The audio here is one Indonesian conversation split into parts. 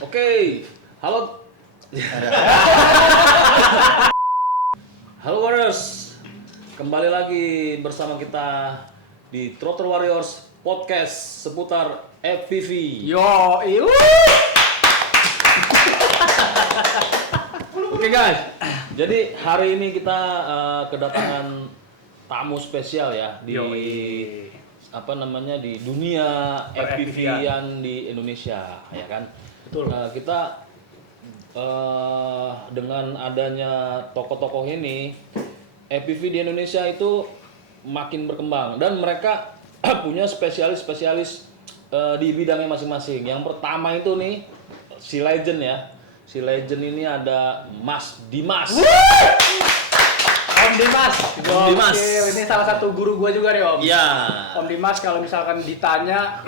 Oke, halo. Halo Warriors, kembali lagi bersama kita di Trotter Warriors Podcast seputar FPV. Yo, Oke guys, jadi hari ini kita kedatangan tamu spesial ya di di dunia FPV-an di Indonesia, ya kan? Betul. Kita dengan adanya tokoh-tokoh ini, FPV di Indonesia itu makin berkembang dan mereka punya spesialis-spesialis di bidangnya masing-masing. Yang pertama itu nih si legend ya. Si legend ini ada Mas Dimas. Om Dimas. Om Dimas. Oke, ini salah satu guru gua juga nih, Om. Iya. Om Dimas kalau misalkan ditanya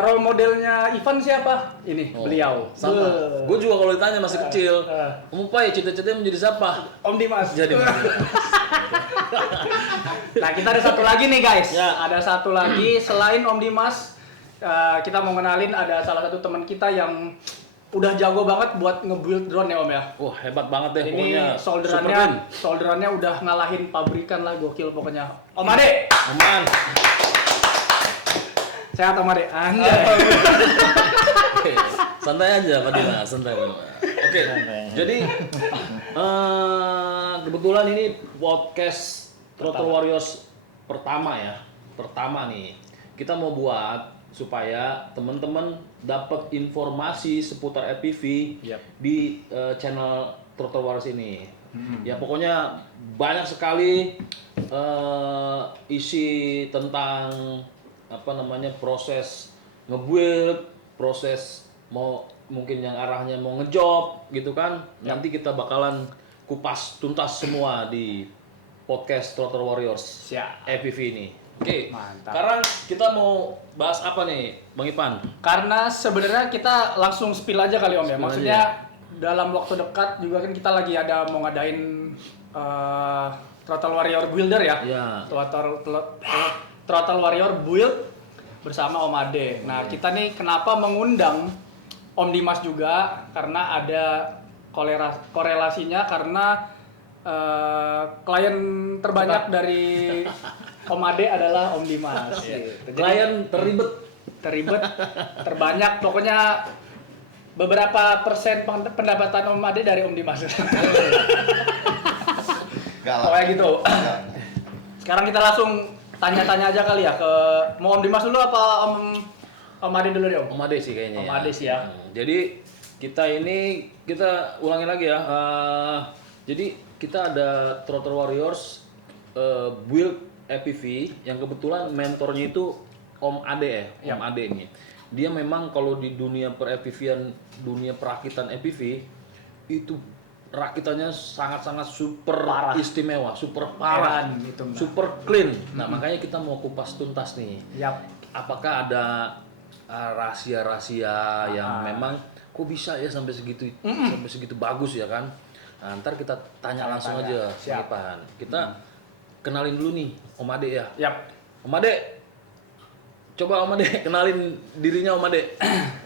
role modelnya Ivan siapa? Ini beliau. Sama. Gue juga kalau ditanya masih kecil, kamu Pak cita-citanya menjadi siapa? Om Dimas. Jadi Nah, kita ada satu lagi nih, guys. Ya. Ada satu lagi selain Om Dimas. Kita mau kenalin ada salah satu teman kita yang udah jago banget buat nge-build drone ya, Om ya. Wah, hebat banget deh Ini pokoknya. solderannya udah ngalahin pabrikan lah, gokil pokoknya. Om Ade. Aman. Sehat Om Ade. Anjay. Oke, santai aja Pak Dimas, santai. Oke. Jadi kebetulan ini podcast Trotter Warriors pertama ya. Pertama nih. Kita mau buat supaya teman-teman dapat informasi seputar FPV di channel Trotter Warriors ini. Ya pokoknya banyak sekali isi tentang proses nge-build, proses mau mungkin yang arahnya mau ngejob gitu kan. Nanti kita bakalan kupas tuntas semua di podcast Trotter Warriors FPV ini. Oke, Mantap. sekarang kita mau bahas apa nih, Bang Ipan? Karena sebenarnya kita langsung spill aja kali Om ya. Spill Maksudnya dalam waktu dekat juga kan kita lagi ada mau ngadain Throttle Warrior Builder ya. Ya. Throttle Warrior Build bersama Om Ade. Nah, kita nih kenapa mengundang Om Dimas juga karena ada korelasinya karena klien terbanyak dari Om Ade adalah Om Dimas. Gitu. Jadi, Klien teribet, terbanyak, pokoknya beberapa persen pendapatan Om Ade dari Om Dimas. Pokoknya gitu. Sekarang kita langsung tanya-tanya aja kali ya ke mau Om Dimas dulu apa Om Ade dulu deh Om? Om Ade sih kayaknya. Om Ade sih ya. Jadi kita ulangi lagi ya. Jadi kita ada Trotter Warriors build FPV yang kebetulan mentornya itu Om Ade ya. Om Ade ini. Dia memang kalau di dunia per-FPV-an, dunia perakitan FPV itu rakitannya sangat-sangat super Parah. istimewa, super parah, Gitu, nah. super clean. Nah, makanya kita mau kupas tuntas nih. Yap. Apakah ada rahasia-rahasia yang memang kok bisa ya sampai segitu bagus ya kan? Nah, ntar kita tanya langsung aja, Siap. Ipan. Kita kenalin dulu nih Om Ade ya. Yap. Om Ade, coba Om Ade kenalin dirinya Om Ade.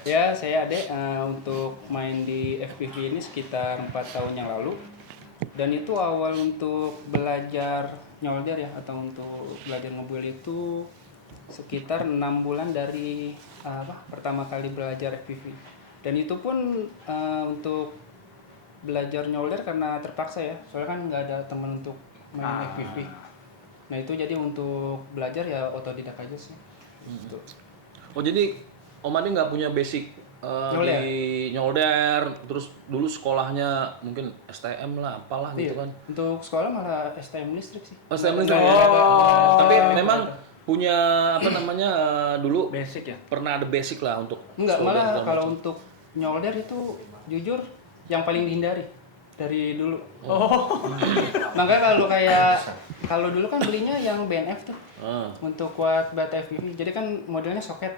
Ya, saya Ade untuk main di FPV ini sekitar 4 tahun yang lalu. Dan itu awal untuk belajar nyolder ya atau untuk belajar ngebuild itu sekitar 6 bulan dari pertama kali belajar FPV. Dan itu pun untuk belajar nyolder karena terpaksa ya. Soalnya kan nggak ada teman untuk main FPV. Nah, itu jadi untuk belajar ya otodidak aja sih. Gitu. Oh, jadi Om Ade nggak punya basic di nyolder, terus dulu sekolahnya mungkin STM lah, apalah gitu kan? Untuk sekolah malah STM listrik sih. Oh, STM listrik. Oh. Tapi memang punya dulu Basic ya. pernah ada basic lah untuk Enggak, solder malah segala kalau macam. untuk nyolder itu jujur yang paling dihindari dari dulu. Makanya kalau dulu kan belinya yang BNF tuh untuk kuat bata FPV. Jadi kan modelnya soket.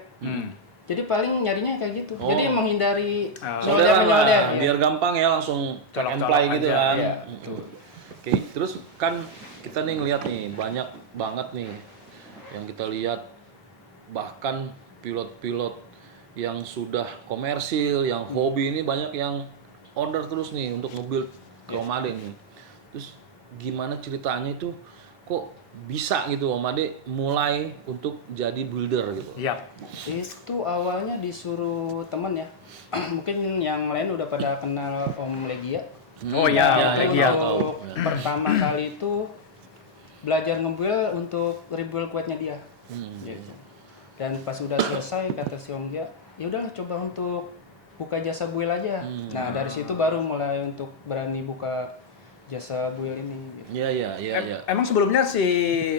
Jadi paling nyarinya kayak gitu. Oh. Jadi menghindari Solderan lah, nyolder. biar gampang ya langsung plug and Colok-colok play gitu aja, kan. iya. Oke, terus kan kita nih ngelihat nih banyak banget nih yang kita lihat, bahkan pilot-pilot yang sudah komersil, yang hobi ini banyak yang order terus nih untuk nge-build ke Om Ade nih. Terus gimana ceritanya itu kok bisa gitu Om Ade mulai untuk jadi builder gitu? Iya. Itu awalnya disuruh temen ya. Mungkin yang lain udah pada kenal Om Legia. Oh iya, Ya, Legia. ya, Untuk tahu. pertama kali itu belajar ngebuild untuk rebuild kuatnya dia. Gitu. Dan pas udah selesai kata si Om Gia, ya udahlah coba untuk buka jasa build aja. Nah dari situ baru mulai untuk berani buka jasa build ini. Gitu. Iya, iya, iya, iya. Emang sebelumnya si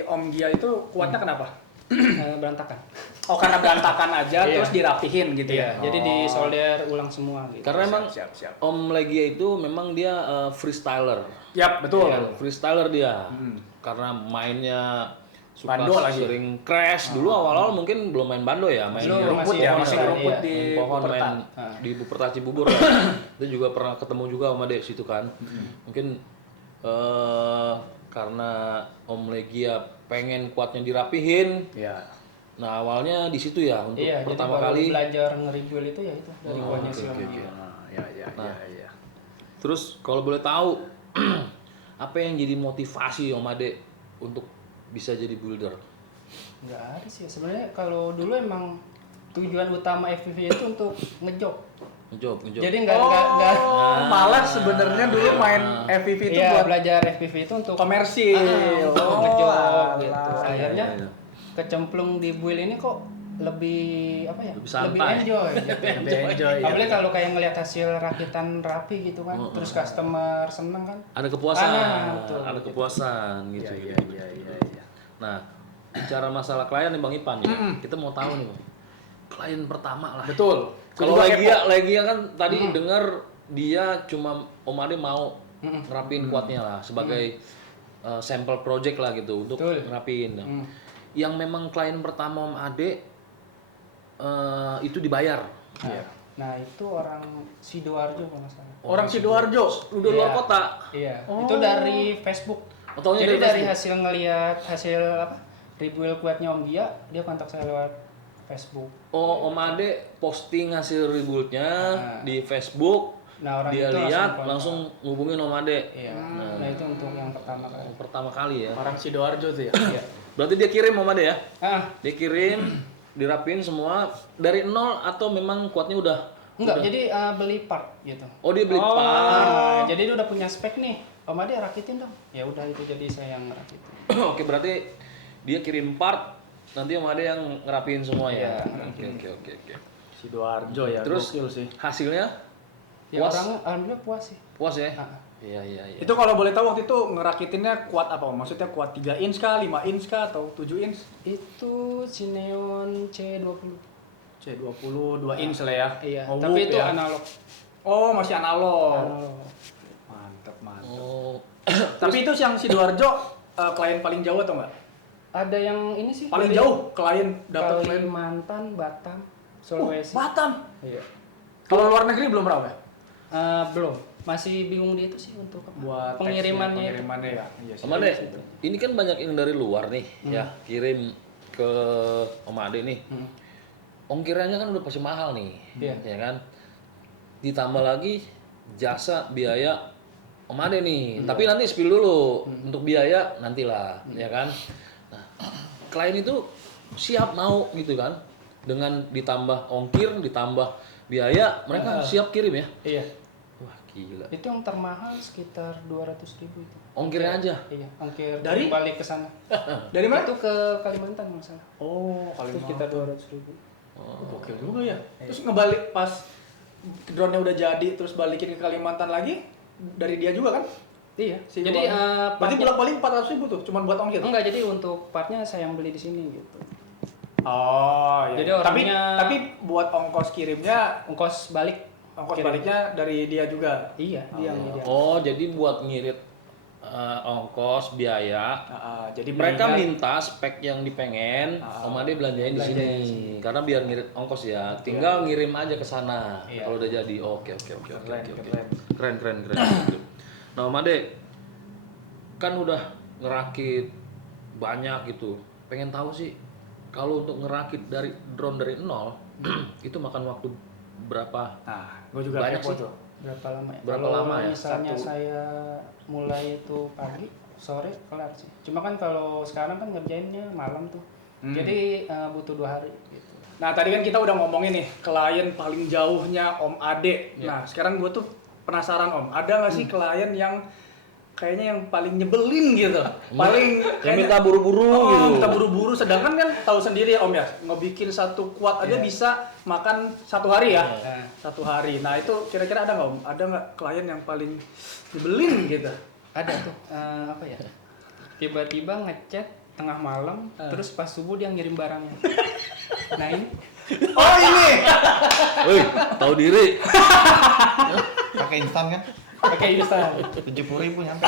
Om Gia itu kuatnya kenapa? Berantakan. Oh karena berantakan aja Iya. terus dirapihin gitu ya. Jadi disolder ulang semua gitu. Karena emang siap. Om Legia itu memang dia freestyler. Yap, betul. Ya, freestyler dia. Karena mainnya suka Bando lagi. sering crash. Dulu awal-awal mungkin belum main bando ya, main Belum, rumput masih- ya, masih rumput iya. di main pohon, Buperta. main di Buperta Cibubur ya. Itu juga pernah ketemu juga sama Ade situ kan. Mungkin karena Om Legia pengen kuatnya dirapihin. Iya. Nah, awalnya di situ ya untuk Iya, pertama jadi baru kali. belajar nge-rebuild itu ya itu dari Oh, kuatnya oke, si Om oke, Gia. oke. Nah, iya. Terus kalau boleh tahu apa yang jadi motivasi Om Ade untuk bisa jadi builder? Nggak ada sih ya. Sebenarnya kalau dulu emang tujuan utama FPV itu untuk ngejob. Ngejob. Jadi nggak malah sebenarnya dulu main FPV itu iya, buat belajar FPV itu untuk komersil. untuk Oh, ngejob alah. gitu. Akhirnya Iya, iya. kecemplung di build ini kok lebih apa ya? Lebih santai. enjoy gitu. Lebih enjoy, iya. Apalagi kalau kayak ngelihat hasil rakitan rapi gitu kan, terus customer seneng kan. Ada kepuasan, betul. ada kepuasan gitu. Iya. Nah, bicara masalah klien nih Bang Ipan ya, kita mau tahu nih Bang, klien pertama lah. Betul. Kalau Legia kan tadi dengar dia cuma Om Ade mau ngerapiin kuatnya lah sebagai sampel project lah gitu untuk Betul. ngerapiin. Nah, yang memang klien pertama Om Ade itu dibayar. Nah, itu orang Sidoarjo kalau nggak salah. Orang Sidoarjo, udah luar Iya. kota. Iya, itu dari Facebook. Oh, taunya Jadi dari dari Facebook? hasil ngelihat hasil apa? Rebuild kuatnya Om Gia, dia kontak saya lewat Facebook. Oh, Om Ade posting hasil rebuild-nya di Facebook. Nah, orang Dia itu lihat kontak. langsung ngubungin Om Ade. Iya. Nah, itu untuk yang pertama kali. Pertama kali ya. Orang Sidoarjo tuh ya. Iya. Berarti dia kirim Om Ade ya? Ah, Dia kirim, dirapin semua dari nol atau memang kuatnya udah? enggak, jadi beli part gitu. Oh, dia beli part. Nah, jadi dia udah punya spek nih. Om Ade rakitin dong. Ya udah itu jadi saya yang ngerakitin. Oke, berarti dia kirim part, nanti Om Ade yang ngerapin semua ya. Iya, Oke. Sidoarjo ya. Terus gokil sih. hasilnya Ya puas? orangnya alhamdulillah puas sih. Puas ya? Ah. Iya. Itu kalau boleh tahu waktu itu ngerakitinnya kuat apa? Maksudnya kuat 3 inch kah, 5 inch kah, atau 7 inch? Itu Cineon C20. C20, 2 inch lah ya. Iya, Oh, tapi Whoop itu ya. analog. Oh, masih analog. Analog. Mantap. Oh. Tapi itu yang Sidoarjo klien paling jauh atau enggak? Ada yang ini sih. Paling dari jauh klien dapat klien. Kalimantan, Batam, Sulawesi. Batam. Iya. Kalau luar negeri belum pernah ya? Belum. Masih bingung di itu sih untuk apa? Buat pengirimannya itu. pengirimannya ya. Iya sih. Om Ade, ini kan banyak yang dari luar nih, ya kirim ke Om Ade nih. Ongkirannya kan udah pasti mahal nih, Iya. ya kan? Ditambah lagi jasa biaya Om Ade nih. Tapi nanti spill dulu untuk biaya nantilah, ya kan? Nah, klien itu siap mau gitu kan? Dengan ditambah ongkir, ditambah biaya, mereka siap kirim ya? Iya. Wah gila. Itu yang termahal sekitar 200.000 itu. Ongkirnya aja. Iya, ongkir Dari? balik ke sana. Dari mana? Itu ke Kalimantan masalah. Oh, Itu sekitar 200.000. Gokil juga ya. Terus ngebalik pas drone-nya udah jadi terus balikin ke Kalimantan lagi dari dia juga kan? Iya. Si Jadi uangnya. Berarti bolak-balik 400.000 tuh cuman buat ongkir. enggak, jadi untuk partnya saya yang beli di sini gitu. Oh, iya. Jadi orangnya- tapi buat ongkos kirimnya, Ongkos balik. ongkos Kirim. baliknya dari dia juga. Iya, dia yang dia. Oh, jadi buat ngirit ongkos, biaya, Jadi mereka belinya- minta spek yang dipengen, Om Ade belanjain di sini. Karena biar ngirit ongkos ya, tinggal ngirim aja ke sana. Iya. Kalau udah jadi, oke. Keren. Keren. Nah, Om Ade kan udah ngerakit banyak gitu. Pengen tahu sih, kalau untuk ngerakit dari drone dari nol, itu makan waktu berapa? Nah, gue juga Banyak kepo sih. tuh. Berapa lama ya? Berapa Kalau lama ya? misalnya Satu. saya mulai itu pagi, sore kelar sih. Cuma kan kalau sekarang kan ngerjainnya malam tuh. Jadi butuh 2 hari gitu. Nah, tadi kan kita udah ngomongin nih klien paling jauhnya Om Ade. Ya. Nah, sekarang gue tuh penasaran Om, ada nggak sih klien yang kayaknya yang paling nyebelin gitu? Paling Yang minta buru-buru gitu. minta buru-buru, sedangkan kan tahu sendiri ya Om ya, ngebikin satu kuat aja bisa makan 1 hari ya. Nah, 1 hari. Nah, itu kira-kira ada nggak Om? Ada nggak klien yang paling nyebelin gitu? ada tuh apa ya? Tiba-tiba ngechat tengah malam, terus pas subuh dia ngirim barangnya. Nah ini Oh ini! Wih, tahu diri. Pakai instan kan? pakai instan. 70.000 nyampe.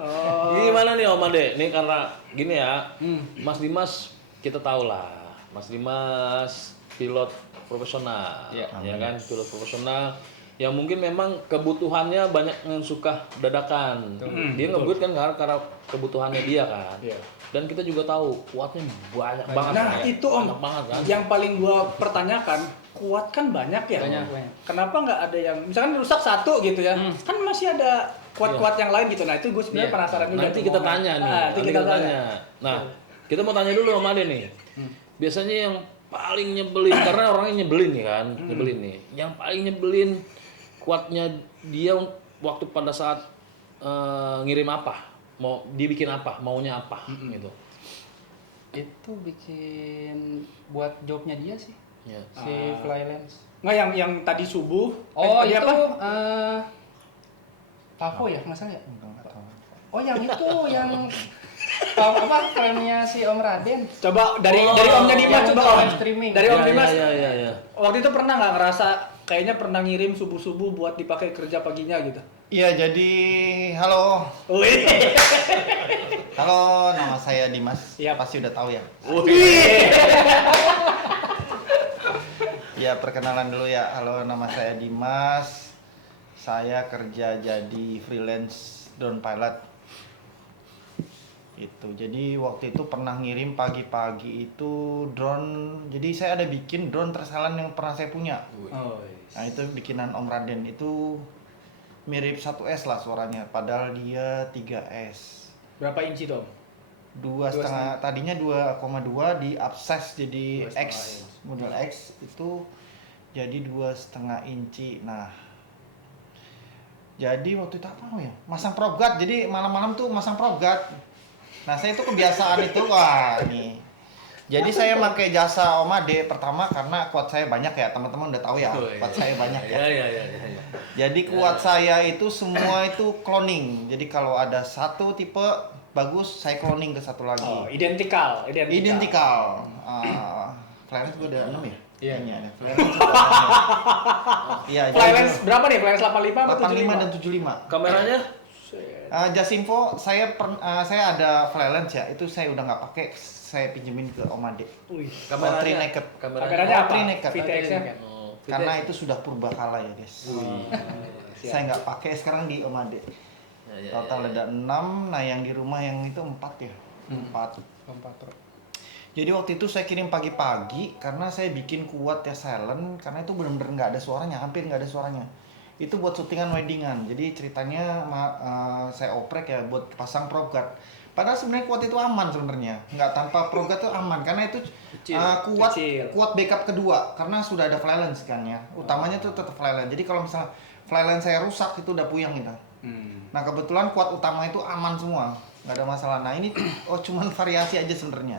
Oh. Gimana nih Om Ade? Nih karena gini ya, Mas Dimas kita tahu lah, Mas Dimas pilot profesional, Iya. ya kan, pilot profesional. Yang mungkin memang kebutuhannya banyak yang suka dadakan. Dia ngebut kan karena kebutuhannya dia kan. Iya. Dan kita juga tahu kuatnya banyak banget. Nah, kan, ya. itu Om. Banyak banget kan. Yang paling gua pertanyakan, kuat kan banyak ya? Banyak. Kenapa nggak ada yang misalkan rusak satu gitu ya? Kan masih ada kuat-kuat yang lain gitu. Nah, itu gue sebenarnya Iya. penasaran juga. Nanti tuh kita mau tanya nih. Nanti kita tanya. Nah, kita mau tanya dulu Om Ade nih. Biasanya yang paling nyebelin karena orangnya nyebelin nih kan, nyebelin nih. Yang paling nyebelin kuatnya dia waktu pada saat ngirim apa? Mau dia bikin apa? Maunya apa gitu. Itu bikin buat jobnya dia sih, Ya. si Flylens. Nggak yang tadi subuh. Oh tadi itu Pavo ya nggak salah ya? Oh yang itu yang apa klaimnya si Om Raden. Coba dari Omnya Dimas yang coba untuk Om. live streaming. Dari Om Ya, Dimas. ya. Waktu itu pernah nggak ngerasa kayaknya pernah ngirim subuh-subuh buat dipakai kerja paginya gitu? Iya, jadi halo. Wih. Halo, nama saya Dimas. Siap. Pasti udah tahu ya. Wih. Ya, perkenalan dulu ya. Halo, nama saya Dimas. Saya kerja jadi freelance drone pilot. Itu. Jadi waktu itu pernah ngirim pagi-pagi itu drone. Jadi saya ada bikin drone tersalan yang pernah saya punya. Oh, Nah, itu bikinan Om Raden. Itu mirip 1S lah suaranya, padahal dia 3S. berapa inci dong? 2,5, tadinya 2,2 di upsize jadi 2,5 X, model X itu jadi 2,5 inci. Nah, jadi waktu itu apa ya? Masang probe guard. Jadi malam-malam tuh masang probe guard. Nah, saya itu kebiasaan itu, wah nih. Jadi saya pakai jasa Om Ade pertama karena kuat saya banyak ya, teman-teman udah tahu ya, kuat saya banyak ya. Ya. Jadi kuat saya itu semua itu cloning. Jadi kalau ada satu tipe bagus, saya cloning ke satu lagi. Oh, identikal. Identikal. Flylens gue ada 6 ya? Iya. Ini ada. Flylens ada 6 ya. Iya, Flylens berapa nih? Flylens 85 atau 85 dan 75? 75. Kameranya? Just info, saya ada Flylens ya, itu saya udah nggak pakai, saya pinjemin ke Om Ade. Wih. Three naked. Kameranya apa? Three naked. VTX-nya? Oh, Karena itu sudah purbakala ya guys. Siap. Saya nggak pakai, sekarang di Om Ade. Ya. Total ada 6, nah yang di rumah yang itu 4 ya. 4. Lompat truk. Jadi waktu itu saya kirim pagi-pagi karena saya bikin kuat ya silent karena itu benar-benar nggak ada suaranya, hampir nggak ada suaranya. Itu buat syutingan weddingan. Jadi ceritanya saya oprek ya buat pasang probe guard. Padahal sebenarnya kuat itu aman sebenarnya, nggak tanpa probe guard itu aman karena itu kuat backup kedua karena sudah ada Flylens kan ya. Utamanya tuh tetap Flylens. Jadi kalau misalnya Flylens saya rusak itu udah puyeng gitu. Nah kebetulan kuat utama itu aman semua, nggak ada masalah. Nah ini cuman variasi aja sebenarnya.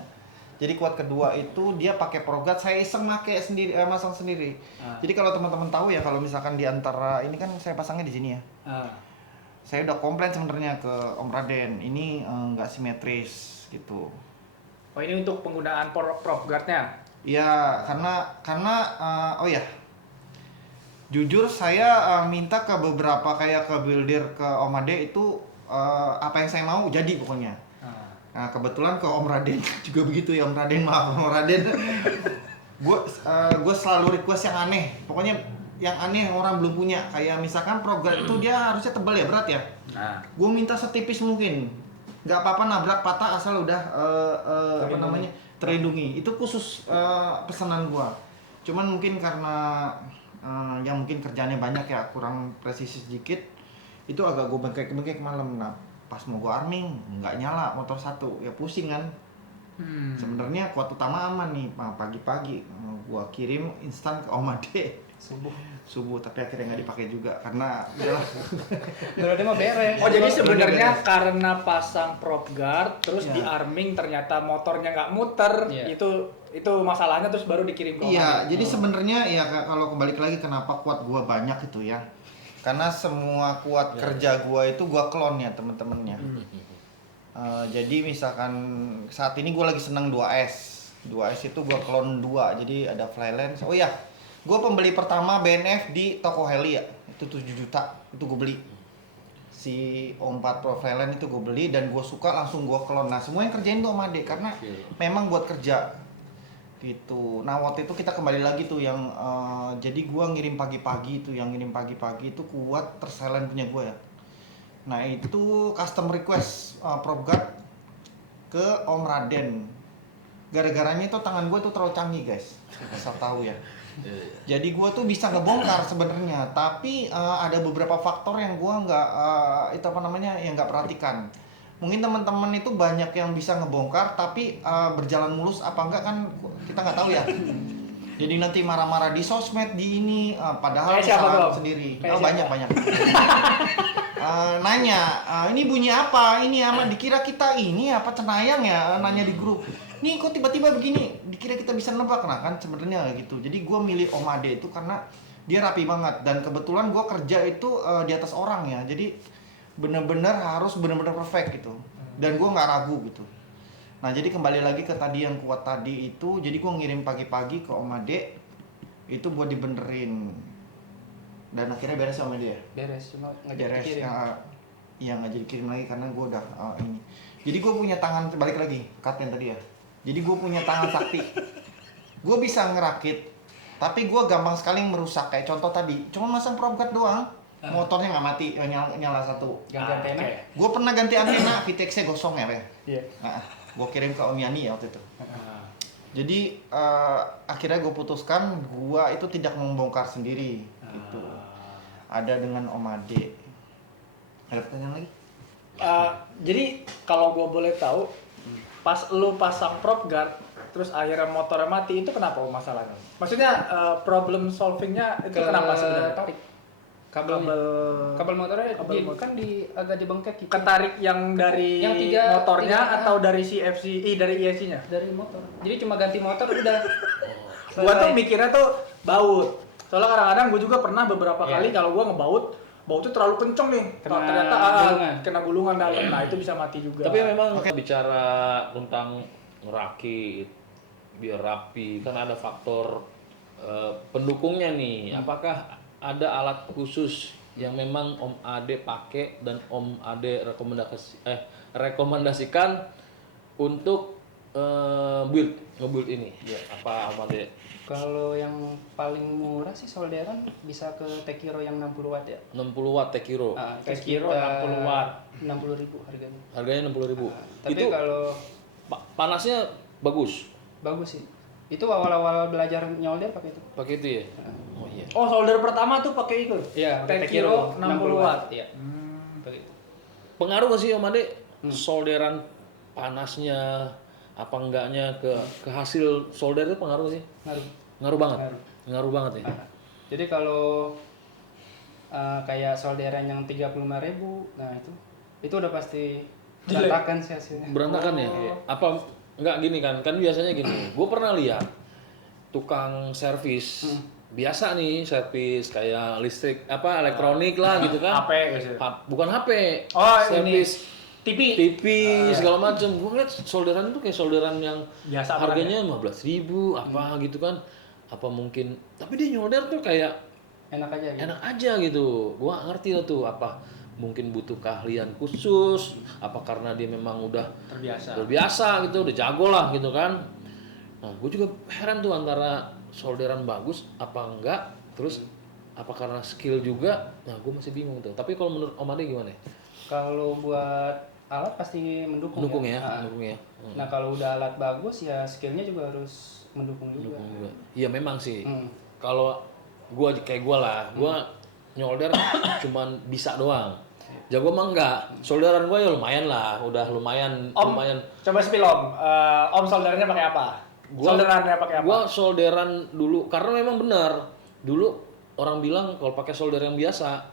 Jadi kuat kedua itu dia pakai probe guard, saya iseng pakai sendiri, masang sendiri. Jadi kalau teman-teman tahu ya kalau misalkan di antara ini kan saya pasangnya di sini ya. Saya udah komplain sebenarnya ke Om Raden, ini nggak simetris gitu. Oh ini untuk penggunaan probe guard-nya? Iya, karena oh ya, jujur saya minta ke beberapa kayak ke builder ke Om Ade itu apa yang saya mau jadi pokoknya. Nah kebetulan ke Om Raden juga begitu ya Om Raden, maaf Om Raden. Gue selalu request yang aneh, pokoknya yang aneh yang orang belum punya. Kayak misalkan program itu dia harusnya tebal ya, berat ya. Gue minta setipis mungkin, nggak apa-apa nabrak patah asal udah apa namanya terlindungi. Itu khusus pesanan gua. Cuman mungkin karena yang mungkin kerjanya banyak ya, kurang presisi sedikit, itu agak gua bengkek malam. Nah, pas mau gua arming nggak nyala motor satu, ya pusing kan. Sebenarnya kuat utama aman nih, pagi-pagi gua kirim instan ke Om Ade subuh, tapi akhirnya nggak dipakai juga karena udahlah. Berarti mah beres. Oh jadi sebenarnya beres. karena pasang prop guard terus Iya. di arming ternyata motornya nggak muter, Iya. itu masalahnya terus baru dikirim ke Iya, jadi sebenarnya ya kalau kembali lagi kenapa kuat gua banyak itu ya. Karena semua kuat kerja gua itu gua clone ya temen-temennya. Jadi misalkan saat ini gua lagi seneng 2S. 2S itu gua clone 2. Jadi ada Flylands. Oh iya, gua pembeli pertama BNF di toko heli ya. Itu 7 juta. Itu gua beli. Si O4 Pro Flyland itu gua beli dan gua suka langsung gua clone. Nah, semua yang kerjain tuh sama Ade karena memang buat kerja gitu. Nah waktu itu kita kembali lagi tuh yang jadi gua ngirim pagi-pagi itu kuat tersilent punya gua ya. Nah itu custom request prop guard ke Om Raden. Gara-garanya itu tangan gua tuh terlalu canggih guys, asal tahu ya. Jadi gua tuh bisa ngebongkar sebenarnya, tapi ada beberapa faktor yang gua nggak itu apa namanya yang nggak perhatikan. Mungkin teman-teman itu banyak yang bisa ngebongkar, tapi berjalan mulus apa enggak kan kita nggak tahu ya. Jadi nanti marah-marah di sosmed di ini, padahal Kayak siapa kesalahan tuh? sendiri. Kayak Oh siapa? banyak. Nanya, ini bunyi apa? Ini ama dikira kita ini apa cenayang ya? Nanya di grup. Nih kok tiba-tiba begini? Dikira kita bisa nebak, nah kan sebenarnya kayak gitu. Jadi gue milih Om Ade itu karena dia rapi banget dan kebetulan gue kerja itu di atas orang ya. Jadi bener-bener harus bener-bener perfect gitu. Dan gue nggak ragu gitu. Nah jadi kembali lagi ke tadi yang kuat tadi itu, jadi gue ngirim pagi-pagi ke Om Ade itu buat dibenerin. Dan akhirnya beres sama dia. Beres, cuma nggak jadi Beres kirim. yang nggak jadi kirim lagi karena gue udah ini. Jadi gue punya tangan balik lagi cut yang tadi ya. Jadi gue punya tangan sakti. Gue bisa ngerakit, tapi gue gampang sekali merusak. Kayak contoh tadi, cuma masang prop guard doang, motornya nggak mati, nyala satu. Ganti antena. oke. Gue pernah ganti antena, VTX-nya gosong ya, Pak. Iya. Nah, gue kirim ke Om Yani ya waktu itu. Ah. Jadi akhirnya gue putuskan gue itu tidak membongkar sendiri gitu. Ada dengan Om Ade. Ada pertanyaan lagi? Jadi kalau gue boleh tahu, pas lu pasang prop guard, terus akhirnya motornya mati, itu kenapa masalahnya? Maksudnya problem solvingnya itu kenapa sebenarnya? Tarik kabel motornya kan agak dibengkek gitu. Ketarik yang dari Yang tiga- motornya tiga- atau dari dari ISC-nya? Dari motor. Jadi cuma ganti motor udah. Gua tuh mikirnya tuh baut. Soalnya kadang-kadang gue juga pernah beberapa Iya. kali kalau gua ngebaut, bautnya terlalu kenceng nih. Kena Ternyata gulungan. kena gulungan dalam. Nah, itu bisa mati juga. Tapi memang bicara tentang ngerakit biar rapi kan ada faktor pendukungnya nih. Apakah ada alat khusus yang memang Om Ade pakai dan Om Ade rekomendasikan untuk ngebuild ini? Apa Om Ade? Kalau yang paling murah sih solderan bisa ke Tekiro yang 60 watt ya. 60 watt Tekiro. Tekiro 60 watt. 60.000 harganya. Harganya 60.000. Tapi Itu kalau panasnya bagus. bagus sih. Itu awal-awal belajar nyolder pakai itu. Pakai itu ya? Oh iya. Oh, solder pertama tuh pakai itu. Iya, pakai Tekiro 60 watt. Iya. Pakai itu. Pengaruh nggak sih Om Ade solderan panasnya apa enggaknya ke hasil solder itu pengaruh sih? Ngaruh. Ngaruh banget. Ngaruh. Ngaruh banget ya. Jadi kalau kayak solderan yang 35.000, nah itu udah pasti Jelek. berantakan sih hasilnya. Berantakan ya? Apa enggak gini kan? Kan biasanya gini. Gue pernah lihat tukang servis biasa nih, servis kayak listrik apa elektronik lah gitu kan. HP gitu. Bukan HP. Oh, servis TV. TV segala macam. Gue ngeliat solderan itu kayak solderan yang Biasa harganya 15.000 apa gitu kan. Apa mungkin tapi dia nyolder tuh kayak Enak aja gitu. enak aja gitu. Gua nggak ngerti lah tuh apa mungkin butuh keahlian khusus, apa karena dia memang udah terbiasa gitu, udah jago lah gitu kan. Nah, gue juga heran tuh antara solderan bagus apa enggak, terus apa karena skill juga. Nah, gue masih bingung tuh. Tapi kalau menurut Om Ade gimana? Kalau buat alat pasti mendukung, Mendukung ya, Ah. mendukung ya. Nah kalau udah alat bagus ya skillnya juga harus mendukung juga. Mendukung juga. Iya memang sih. Hmm. Kalau gua kayak gua lah, gua nyolder cuman bisa doang. Jago mah enggak. Solderan gua ya lumayan lah, udah lumayan. Coba spill Om. Om soldernya pakai apa? Solderannya pakai apa? Gua solderan dulu karena memang benar. Dulu orang bilang kalau pakai solder yang biasa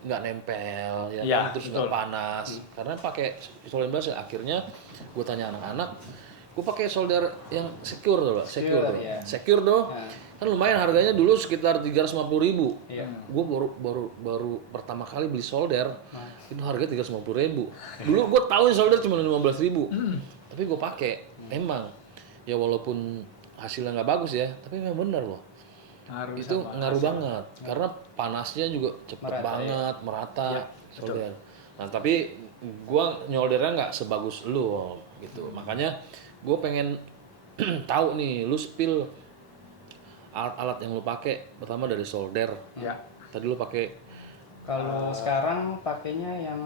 nggak nempel ya, Iya, kan, terus nggak panas. Karena pakai solder yang biasa akhirnya gua tanya anak-anak, gua pakai solder yang secure tuh, Secure, tuh. iya. Secure tuh. Ya. Kan lumayan harganya dulu sekitar 350.000. Iya. Gue baru pertama kali beli solder itu harganya 350.000. Dulu gue tahu solder cuma 15.000, tapi gue pakai. Emang ya walaupun hasilnya nggak bagus ya, tapi memang benar loh. Itu ngaruh banget karena panasnya juga cepet Merata, banget, merata Iya, solder. Nah tapi gue nyoldernya nggak sebagus lu Om, gitu. Makanya gue pengen tahu nih, lu spill alat yang lu pakai pertama dari solder. Ya. Tadi lu pakai Kalau sekarang pakainya yang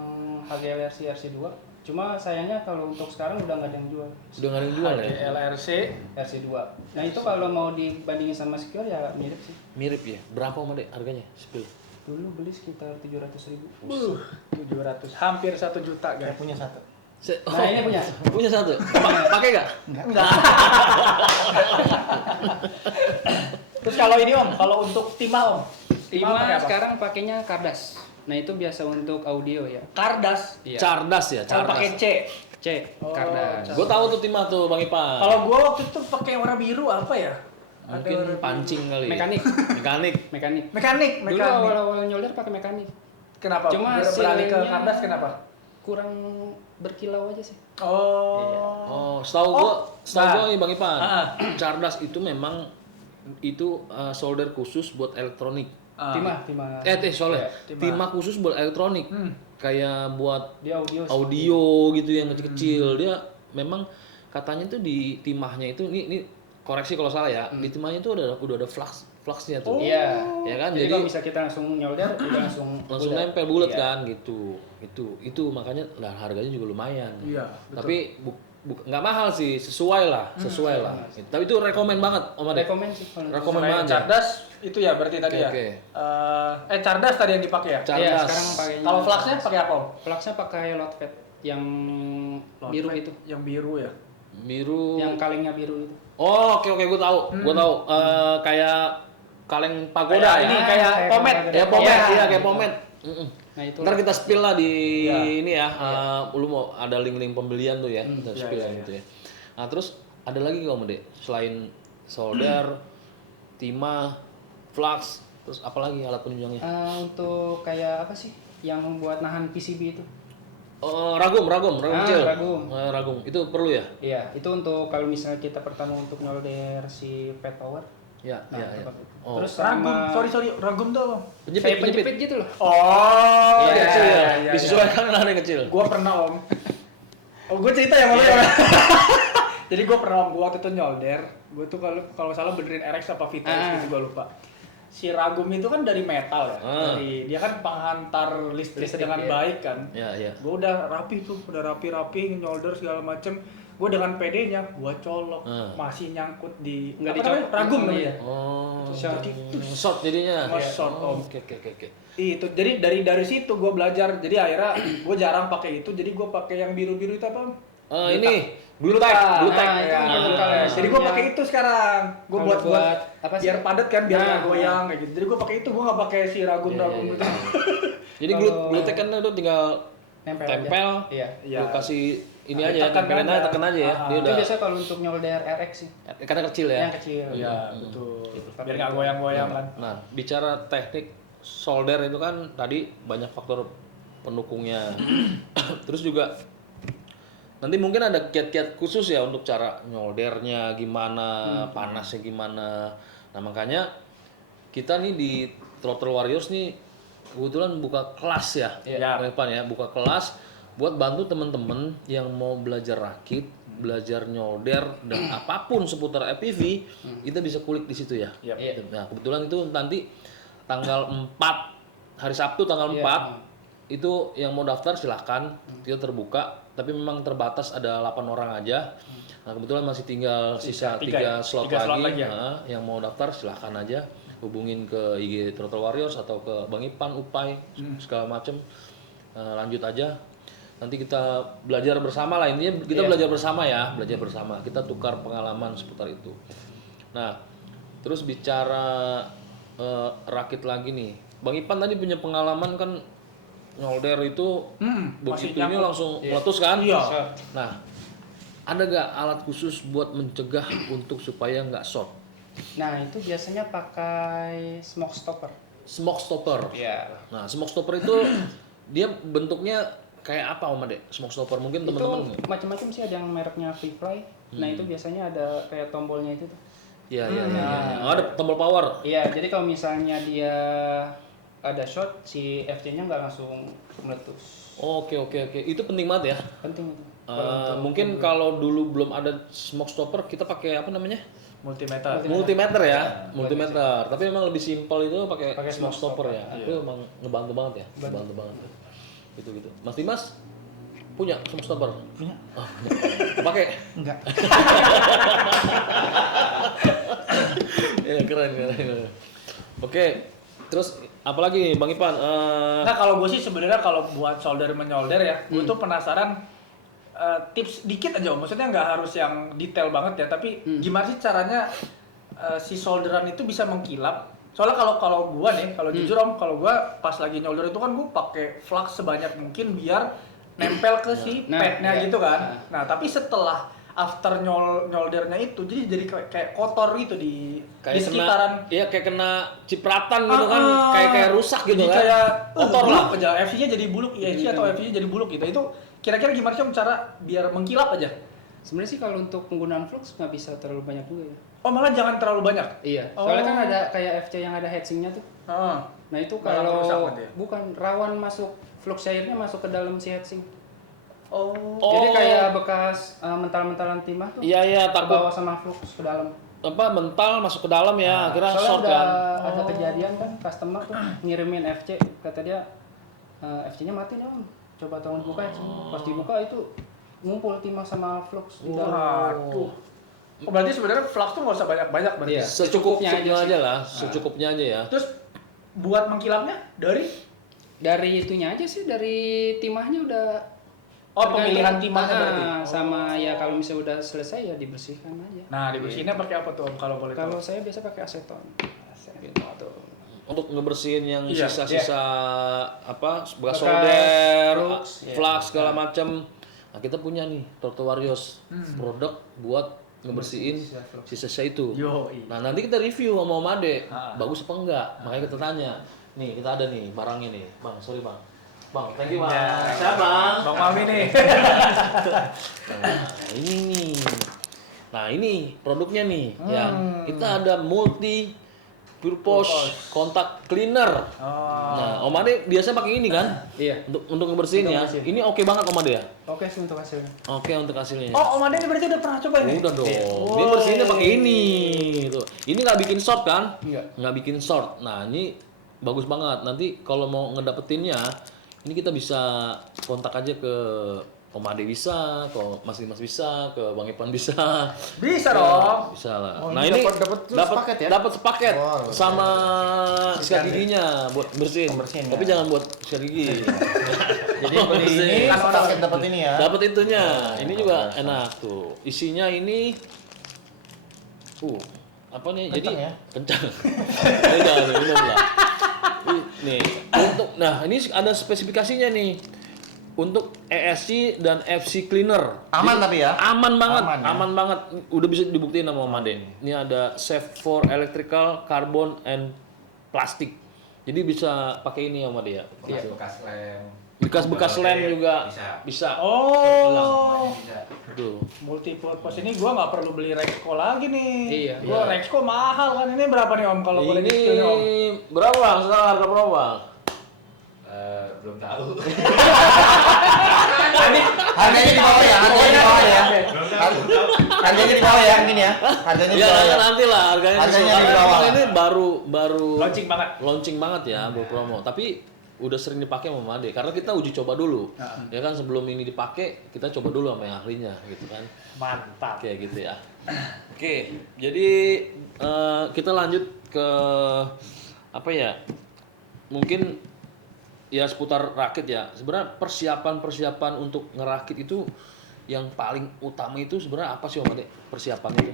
HGLRC RC2. Cuma sayangnya kalau untuk sekarang udah nggak ada yang jual udah nggak ada yang jual ya? LRC RC2. Nah itu kalau mau dibandingin sama Secure ya mirip sih. Mirip ya. Berapa Om Ade harganya? Spill. Dulu beli sekitar 700.000. 700, hampir 1 juta Saya guys. punya satu. Nah ini punya. Punya satu. Pakai nggak? Enggak. Terus kalau ini Om, kalau untuk Tima Om, Tima pakai apa? sekarang pakainya Kardas. Nah itu biasa untuk audio ya. Kardas. Iya. Cardas ya, Kalau pakai Cardas. C. C, Kardas. Gue tahu tuh Timah tuh Bang Ipan. Kalau gua waktu itu pakai warna biru apa ya? mungkin pancing kali. Mekanik. Mekanik. Mekanik. Mekanik. Dulu awal-awal nyolder pakai mekanik. Kenapa? Cuma Beralih ke hasilnya- Kardas kenapa? Kurang berkilau aja sih. Oh. Oh, setahu gua nih Bang Ipan. Ah. Cardas itu memang itu solder khusus buat elektronik. Timah. Soalnya Timah. timah khusus buat elektronik. Kayak buat Dia audio. audio gitu yang kecil-kecil. Dia memang katanya tuh di timahnya itu ini koreksi kalau salah ya. Di timahnya itu udah ada fluxnya tuh. Iya. Ya kan? Jadi Jadi kalau bisa kita langsung nyolder, udah langsung langsung bulat. nempel bulat Iya. kan gitu. Itu makanya lah harganya juga lumayan. Iya, betul. Tapi nggak mahal sih, sesuai lah. Gitu. Tapi itu rekomen banget Om Ade. Rekomen sih. kalau untuk- Rekomen Selain banget ya. Cardas itu ya berarti tadi Oke, ya. oke. Cardas tadi yang dipakai ya. Cardas. Iya, sekarang pakainya. Kalau fluxnya pakai apa Om? Fluxnya pakai Lotvet yang biru Lotvet itu. Yang biru ya. Biru. Yang kalengnya biru itu. Oh, oke gue tahu. Gue tahu kayak kaleng pagoda Kayak ya. ini kayak kayak pomet. pagoda. Ya pomet, Iya. iya kayak pomet. Nah itu. Ntar kita spill lah di Iya. ini ya. Lu mau ada link-link pembelian tuh ya. Kita Iya, spill iya, gitu ya. Nah, terus ada lagi nggak Om Ade? Selain solder, timah, flux, terus apa lagi alat penunjangnya? Untuk kayak apa sih? Yang buat nahan PCB itu. Oh, ragum kecil. ragum. Ragum. Itu perlu ya? Iya, itu untuk kalau misalnya kita pertama untuk nyolder si pet power. Ya, Nah, ya, ya. tempat itu. Oh. Terus Ragum, sama sorry, ragum tuh apa? kayak penjepit gitu loh. Oh, Iya, Kecil ya. iya. Disesuaikan dengan yang kecil. Gua pernah Om. Oh, gue cerita ya malu ya. Jadi gue pernah Om, gua waktu itu nyolder. Gue tuh kalau salah benerin RX apa Vitex gitu gue lupa. Si ragum itu kan dari metal ya. Dari dia kan penghantar listrik dengan iya. baik kan. Ya, ya. Gue udah rapi tuh, udah rapi nyolder segala macem. Gue dengan PD-nya, gue colok, masih nyangkut di Nggak apa dicolok. namanya? Ragum Iya. namanya. Oh. Jadi Short jadinya. Short, Om. Oke, oke. Itu jadi dari situ gue belajar. Jadi akhirnya gue jarang pakai itu. Jadi gue pakai yang biru-biru itu apa? Om? Ini Blue Tag. Nah, itu Ya. untuk kalau Jadi gue pakai itu sekarang. Gue Kalau buat apa sih? biar padat kan, biar Nah, nggak goyang kayak gitu. Jadi gue pakai itu. Gue nggak pakai si ragum itu. Jadi Blue Tag kan itu tinggal tempel. Iya. Lu kasih ini Nah, aja ya, tekan tempelin aja. aja, tekan aja ya. Dia Itu udah biasa kalau untuk nyolder RX sih. karena kecil ya. Yang kecil. Iya betul. Biar nggak goyang-goyang kan. Nah, bicara teknik solder itu kan tadi banyak faktor pendukungnya. Terus juga nanti mungkin ada kiat-kiat khusus ya untuk cara nyoldernya gimana, panasnya gimana. Nah, makanya kita nih di Throttle Warriors nih kebetulan buka kelas ya. Iya. Bang Ipan ya, buka kelas buat bantu teman-teman yang mau belajar rakit, belajar nyolder dan apapun seputar FPV, kita bisa kulik di situ ya. Iya. Nah, kebetulan itu nanti tanggal 4 hari Sabtu tanggal 4 itu yang mau daftar silahkan, kita terbuka, tapi memang terbatas ada 8 orang aja. Nah kebetulan masih tinggal sisa 3 slot lagi. ya? Nah, yang mau daftar silahkan aja hubungin ke IG Throttle Warriors atau ke Bang Ipan, Upai, segala macem. Lanjut aja. Nanti kita belajar bersama lah, intinya kita belajar bersama ya, belajar bersama. Kita tukar pengalaman seputar itu. Nah, terus bicara rakit lagi nih. Bang Ipan tadi punya pengalaman kan nyolder itu begitu ini nyangkut. langsung meletus kan? Iya. Nah, ada gak alat khusus buat mencegah untuk supaya nggak short? Nah, itu biasanya pakai smoke stopper. Smoke stopper. Iya. Nah, smoke stopper itu dia bentuknya kayak apa Om Ade? Smoke stopper mungkin Itu teman-teman. macam-macam sih, ada yang mereknya Freefly. Nah, itu biasanya ada kayak tombolnya itu tuh. Iya. Oh, ada tombol power. Iya, jadi kalau misalnya dia ada short, si FC-nya nggak langsung meletus. Oke. Itu penting banget ya. Penting itu. Mungkin kalau dulu belum ada smoke stopper kita pakai apa namanya? Multimeter. Multimeter ya, multimeter. Tapi memang lebih simpel itu pakai smoke stopper ya. Iya. Itu memang ngebantu banget ya, ngebantu banget. Gitu. Mas Dimas punya smoke stopper? Punya. Oh, pakai? Enggak. Ya keren. Oke, terus apalagi nih Bang Ipan? Nah kalau gue sih sebenarnya kalau buat solder menyolder ya, gue tuh penasaran tips dikit aja, maksudnya nggak harus yang detail banget ya, tapi gimana sih caranya si solderan itu bisa mengkilap? Soalnya kalau gue nih, kalau jujur Om, kalau gue pas lagi nyolder itu kan gue pakai flux sebanyak mungkin biar nempel ke si padnya gitu kan. Nah tapi setelah after nyoldernya itu jadi kayak kotor gitu di sekitaran. Iya kayak kena cipratan gitu kan, kayak rusak gitu jadi kan. kayak kotor lah. FC-nya jadi buluk, ISC atau FC-nya jadi buluk gitu. Itu kira-kira gimana sih cara biar mengkilap aja? Sebenarnya sih kalau untuk penggunaan flux nggak bisa terlalu banyak juga ya. Oh malah jangan terlalu banyak. Iya. Soalnya kan ada kayak FC yang ada heatsinknya tuh. Nah itu Malah kalau merusak berarti ya? bukan rawan masuk flux airnya masuk ke dalam si heatsink. Oh. Jadi kayak bekas mental-mentalan timah tuh. Iya takut Bawa sama flux ke dalam. apa mental masuk ke dalam ya, akhirnya Soalnya short kan. ada kejadian kan customer tuh ngirimin FC, kata dia FC-nya mati nih Om. Coba tolong dibuka ya. Pas dibuka itu ngumpul timah sama flux di dalam. Waduh. Oh, berarti sebenarnya flux tuh nggak usah banyak-banyak berarti. Iya. Secukupnya Secukupnya aja aja lah, secukupnya aja ya. Terus buat mengkilapnya Dari itunya aja sih, dari timahnya udah. pemilihan timahnya Ah, berarti. sama ya kalau misalnya udah selesai ya dibersihkan aja. Nah, dibersihinnya pakai apa tuh Om kalau boleh tahu? Kalau saya biasa pakai aseton. Tuh. Untuk ngebersihin yang Iya, sisa-sisa apa bekas Bekas solder, flux, flux segala macam. Nah, kita punya nih Throttle Warriors produk buat ngebersihin sisa-sisa itu. Yoi. Nah, nanti kita review sama Om Ade, bagus apa enggak. Makanya kita tanya. Nih, kita ada nih barangnya nih. Bang, sorry Bang. Bang, thank you Bang. Siapa Bang? Bang Mami nih. Nah, ini nih. Nah, ini produknya nih ya. Kita ada multi purpose contact cleaner. Nah, Om Ade biasa pakai ini kan? Iya. Untuk ngebersihin ya. Ini oke banget Om Ade ya? Oke sih untuk hasilnya. Oke untuk hasilnya. Oh, Om Ade ini berarti udah pernah coba ini? Udah dong. Dia bersihinnya pakai ini. Tuh. Ini nggak bikin short kan? Enggak. Nggak bikin short. Nah, ini bagus banget. Nanti kalau mau ngedapetinnya, ini kita bisa kontak aja ke Om Ade bisa, ke Mas Dimas bisa, ke Bang Ipan bisa. Bisa dong. Bisa lah. Oh, Nah, ini ini dapat sepaket ya? Dapat sepaket Wow, sama sikat giginya buat bersihin. Pembersihin, Tapi ya. jangan buat sikat gigi. Jadi beli ini sepaket dapat ini ya. Dapat itunya. Ini juga enak tuh. Isinya ini apa nih? Kencang Jadi ya? kencang. Udah, minum lah. Nih, nah ini ada spesifikasinya nih. Untuk ESC dan FC cleaner. Aman tapi ya? Aman banget, Aman ya? aman banget. Udah bisa dibuktiin sama Om Ade. Ini ada safe for electrical, carbon, and plastic. Jadi bisa pakai ini Om Ade ya. Bekas lem. Bekas-bekas lem juga Bisa. bisa. Oh. Bisa. Tuh. Multi purpose ini gua nggak perlu beli Rexco lagi nih. Iya. Gua Iya. Rexco mahal kan. Ini berapa nih Om kalau boleh Ini di-spill nih, Om? berapa Bang? Sekarang harga berapa Bang? Belum tahu. Harganya di bawah ya, harganya di bawah ya. Harganya di bawah ya, mungkin ya. Harganya di Ya bawah ya. nanti lah harganya. Harganya Karena di bawah. emang ini baru Launching banget. launching banget ya, baru promo. Tapi udah sering dipakai sama Made karena kita uji coba dulu. Ya kan sebelum ini dipakai kita coba dulu sama yang ahlinya gitu kan. Mantap. Kayak gitu ya. Oke, jadi kita lanjut ke apa ya? Mungkin ya seputar rakit ya. Sebenarnya persiapan untuk ngerakit itu yang paling utama itu sebenarnya apa sih Om Ade? Persiapan itu?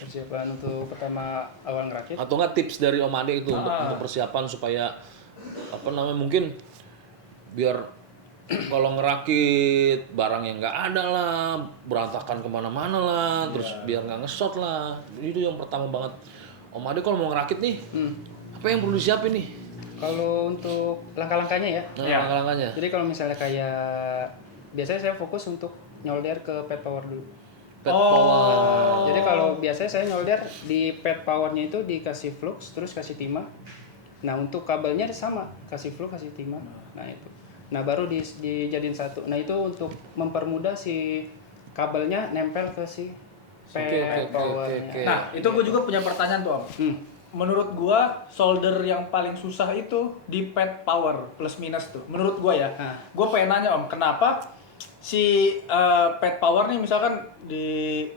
Persiapan untuk pertama awal ngerakit. Atau enggak tips dari Om Ade itu untuk persiapan supaya apa namanya mungkin biar kalau ngerakit barang yang nggak ada lah, berantakan kemana-mana lah, terus biar nggak ngesot lah. Itu yang pertama banget. Om Ade kalau mau ngerakit nih, apa yang perlu disiapin nih? Kalau untuk langkah-langkahnya ya. Nah, langkah-langkahnya. Jadi kalau misalnya kayak biasanya saya fokus untuk nyolder ke pad power dulu. Pad power. Jadi kalau biasanya saya nyolder di pad powernya itu dikasih flux terus kasih timah. Nah untuk kabelnya sama kasih flux kasih timah. Nah itu. Nah baru dijadiin satu. Nah itu untuk mempermudah si kabelnya nempel ke si pad Oke. powernya. Nah, itu gue juga punya pertanyaan tuh, Om. Menurut gua solder yang paling susah itu di pad power plus minus tuh. Menurut gua ya. Gua pengen nanya Om, kenapa si pad power nih misalkan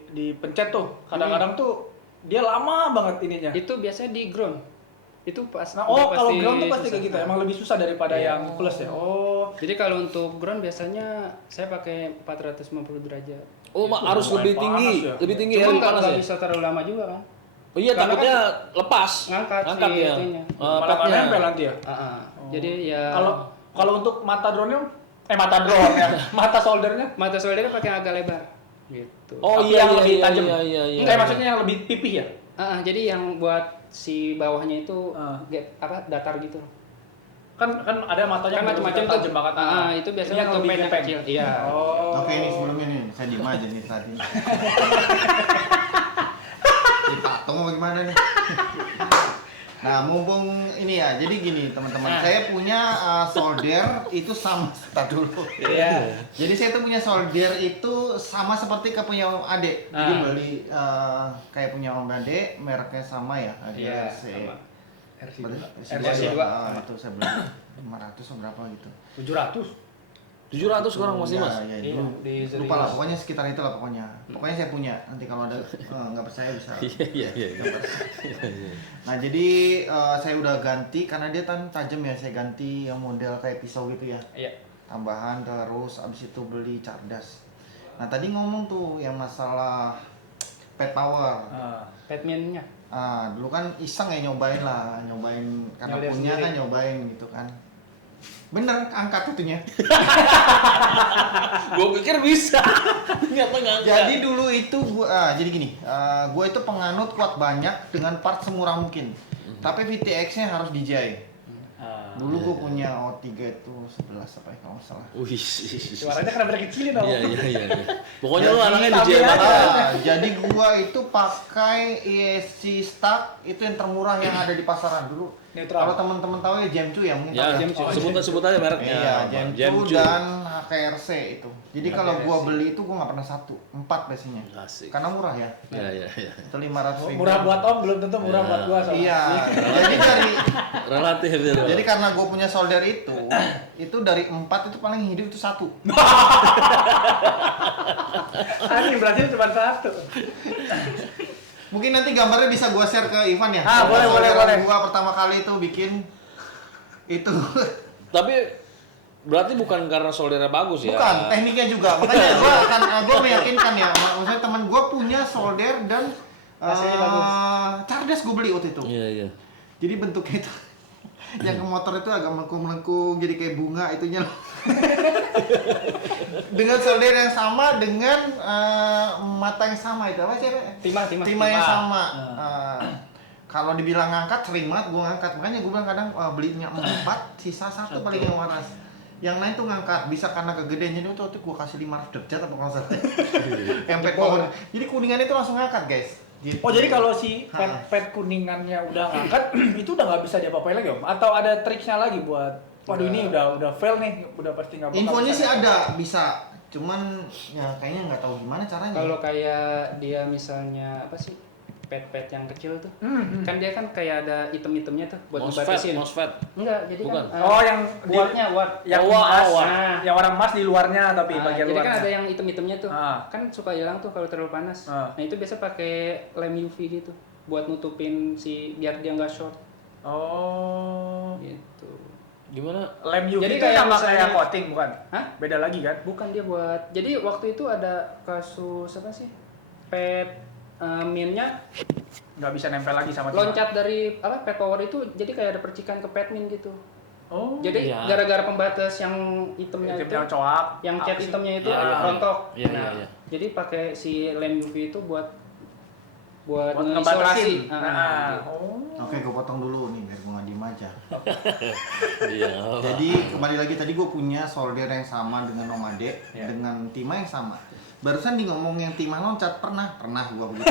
dipencet tuh, kadang-kadang tuh dia lama banget ininya. Itu biasanya di ground. Itu pas. Nah, udah kalau ground tuh pasti susah. kayak gitu. Emang lebih susah daripada yang plus ya. Oh. Jadi kalau untuk ground biasanya saya pakai 450 derajat. Oh, harus lebih panas tinggi, ya. lebih tinggi Cuma lebih panas nggak ya. bisa terlalu lama juga kan. Oh iya, Karena takutnya lepas. ngangkat si ya. itunya. Malah nggak Padnya. nempel nanti ya. Jadi ya Kalau untuk mata drone-nya mata drone ya. Mata soldernya mata soldernya pakai yang agak lebar gitu. Oh tapi iya, yang iya, lebih iya, tajam. iya. Enggak, maksudnya yang lebih pipih ya. Jadi yang buat si bawahnya itu datar gitu. Kan ada matanya Kan macam-macam tuh. tajam banget. Itu Ini biasanya yang untuk lebih pad yang gepeng. kecil. Iya. Oh. Oke, ini sebelumnya nih, saya diem aja nih tadi. Dipatung apa gimana nih? Nah, mumpung ini ya, jadi gini teman-teman, saya punya solder itu sama, tak dulu. Iya. Jadi saya tuh punya solder itu sama seperti ke punya Om Ade. Jadi beli kayak punya Om Ade, mereknya sama ya, Iya, RC. sama. RC2. Itu saya beli 500 atau berapa gitu. 700. 700 sekarang Mas Dimas. Ya, Iya, dulu. di Zurius. Lupa lah, pokoknya sekitar itu lah pokoknya. Pokoknya saya punya. Nanti kalau ada nggak percaya bisa. Iya. Nah jadi saya udah ganti karena dia kan tajam ya. Saya ganti yang model kayak pisau gitu ya. Iya. Tambahan terus abis itu beli cerdas. Nah tadi ngomong tuh yang masalah pad power. Padminnya. Dulu kan iseng ya nyobain karena Nyolder punya sendiri. kan nyobain gitu kan. Bener angkat itunya. Gue pikir bisa. Ternyata nggak. Jadi dulu itu gua jadi gini, gua itu penganut kuat banyak dengan part semurah mungkin. Tapi VTX-nya harus DJI. Dulu gua punya O3 itu 11 apa ya kalau nggak salah. Wih. Suaranya kenapa kecilin dong? Iya. Pokoknya lu anaknya DJ stabil banget. Jadi gua itu pakai ESC Stack itu yang termurah yang ada di pasaran dulu. Netral. Kalau teman-teman tahu ya Gemcu ya mungkin Ya, tahu ya. sebut aja mereknya. Iya, Gemcu Gemcu. dan HKRC itu. Jadi kalau gua beli itu gua nggak pernah 1, 4 biasanya. Asik. Karena murah ya. Iya. Itu 500.000. Murah buat Om, belum tentu murah buat gua soalnya. Iya. Jadi Relatif ya. jadi karena gue punya solder itu dari 4 itu paling hidup itu 1. Anjing berarti cuma satu. Mungkin nanti gambarnya bisa gue share ke Ivan ya. Boleh. Gue pertama kali itu bikin itu. Tapi berarti bukan karena soldernya bagus ya? Bukan, tekniknya juga. Makanya gue meyakinkan ya. Maksudnya teman gue punya solder dan Hasilnya bagus. cerdas gue beli waktu itu. Iya. Jadi bentuknya itu yang ke motor itu agak melengkung-melengkung jadi kayak bunga itunya. Dengan solder yang sama dengan mata yang sama itu apa sih? Timah yang sama. Kalau dibilang ngangkat sering banget gue ngangkat. Makanya gue bilang kadang belinya 4, sisa 1 paling yang waras. Yang lain tuh ngangkat bisa karena kegedean jadi waktu itu gue kasih 500 derajat apa kalau salah. Empet power. Jadi kuningannya itu langsung ngangkat guys. Gitu. Oh jadi kalau si pad kuningannya udah ngangkat, itu udah nggak bisa diapa-apain lagi Om? Atau ada triknya lagi buat, waduh ini udah fail nih, udah pasti nggak bakal Infonya bisa sih ngangkat. ada, bisa. Cuman ya kayaknya nggak tahu gimana caranya. Kalau kayak dia misalnya apa sih pad yang kecil tuh. Kan dia kan kayak ada item-itemnya tuh buat ngebatasin. MOSFET. Enggak, jadi Bukan. kan Oh, yang wattnya watt. yang Oh, emas, watt. Nah. yang warna emas di luarnya tapi bagian jadi luarnya. kan ada yang item-itemnya tuh. Ah. Kan suka hilang tuh kalau terlalu panas. Ah. Nah, itu biasa pakai lem UV gitu buat nutupin biar dia nggak short Oh. gitu. Gimana? Lem UV Jadi itu kayak sama misalnya- kayak coating bukan? Hah? Beda lagi kan? Bukan, dia buat. Jadi waktu itu ada kasus apa sih? Pad minnya Nggak bisa nempel lagi sama timah. loncat dari apa pad power itu, jadi kayak ada percikan ke pad min gitu. Oh. Jadi Iya. gara-gara pembatas yang hitamnya itu, yang coak. yang cat hitamnya itu Iya, iya. rontok. Iya, Nah, iya. jadi pakai si lem UV itu buat buat mengisolasi. ngebatasin. Ah, gitu. Oh. Oke, gue potong dulu nih biar gue nggak diem aja. Iya. Jadi kembali lagi tadi gue punya solder yang sama dengan Om Ade, Ya. dengan timah yang sama. Barusan di ngomong yang timah loncat pernah gue begitu.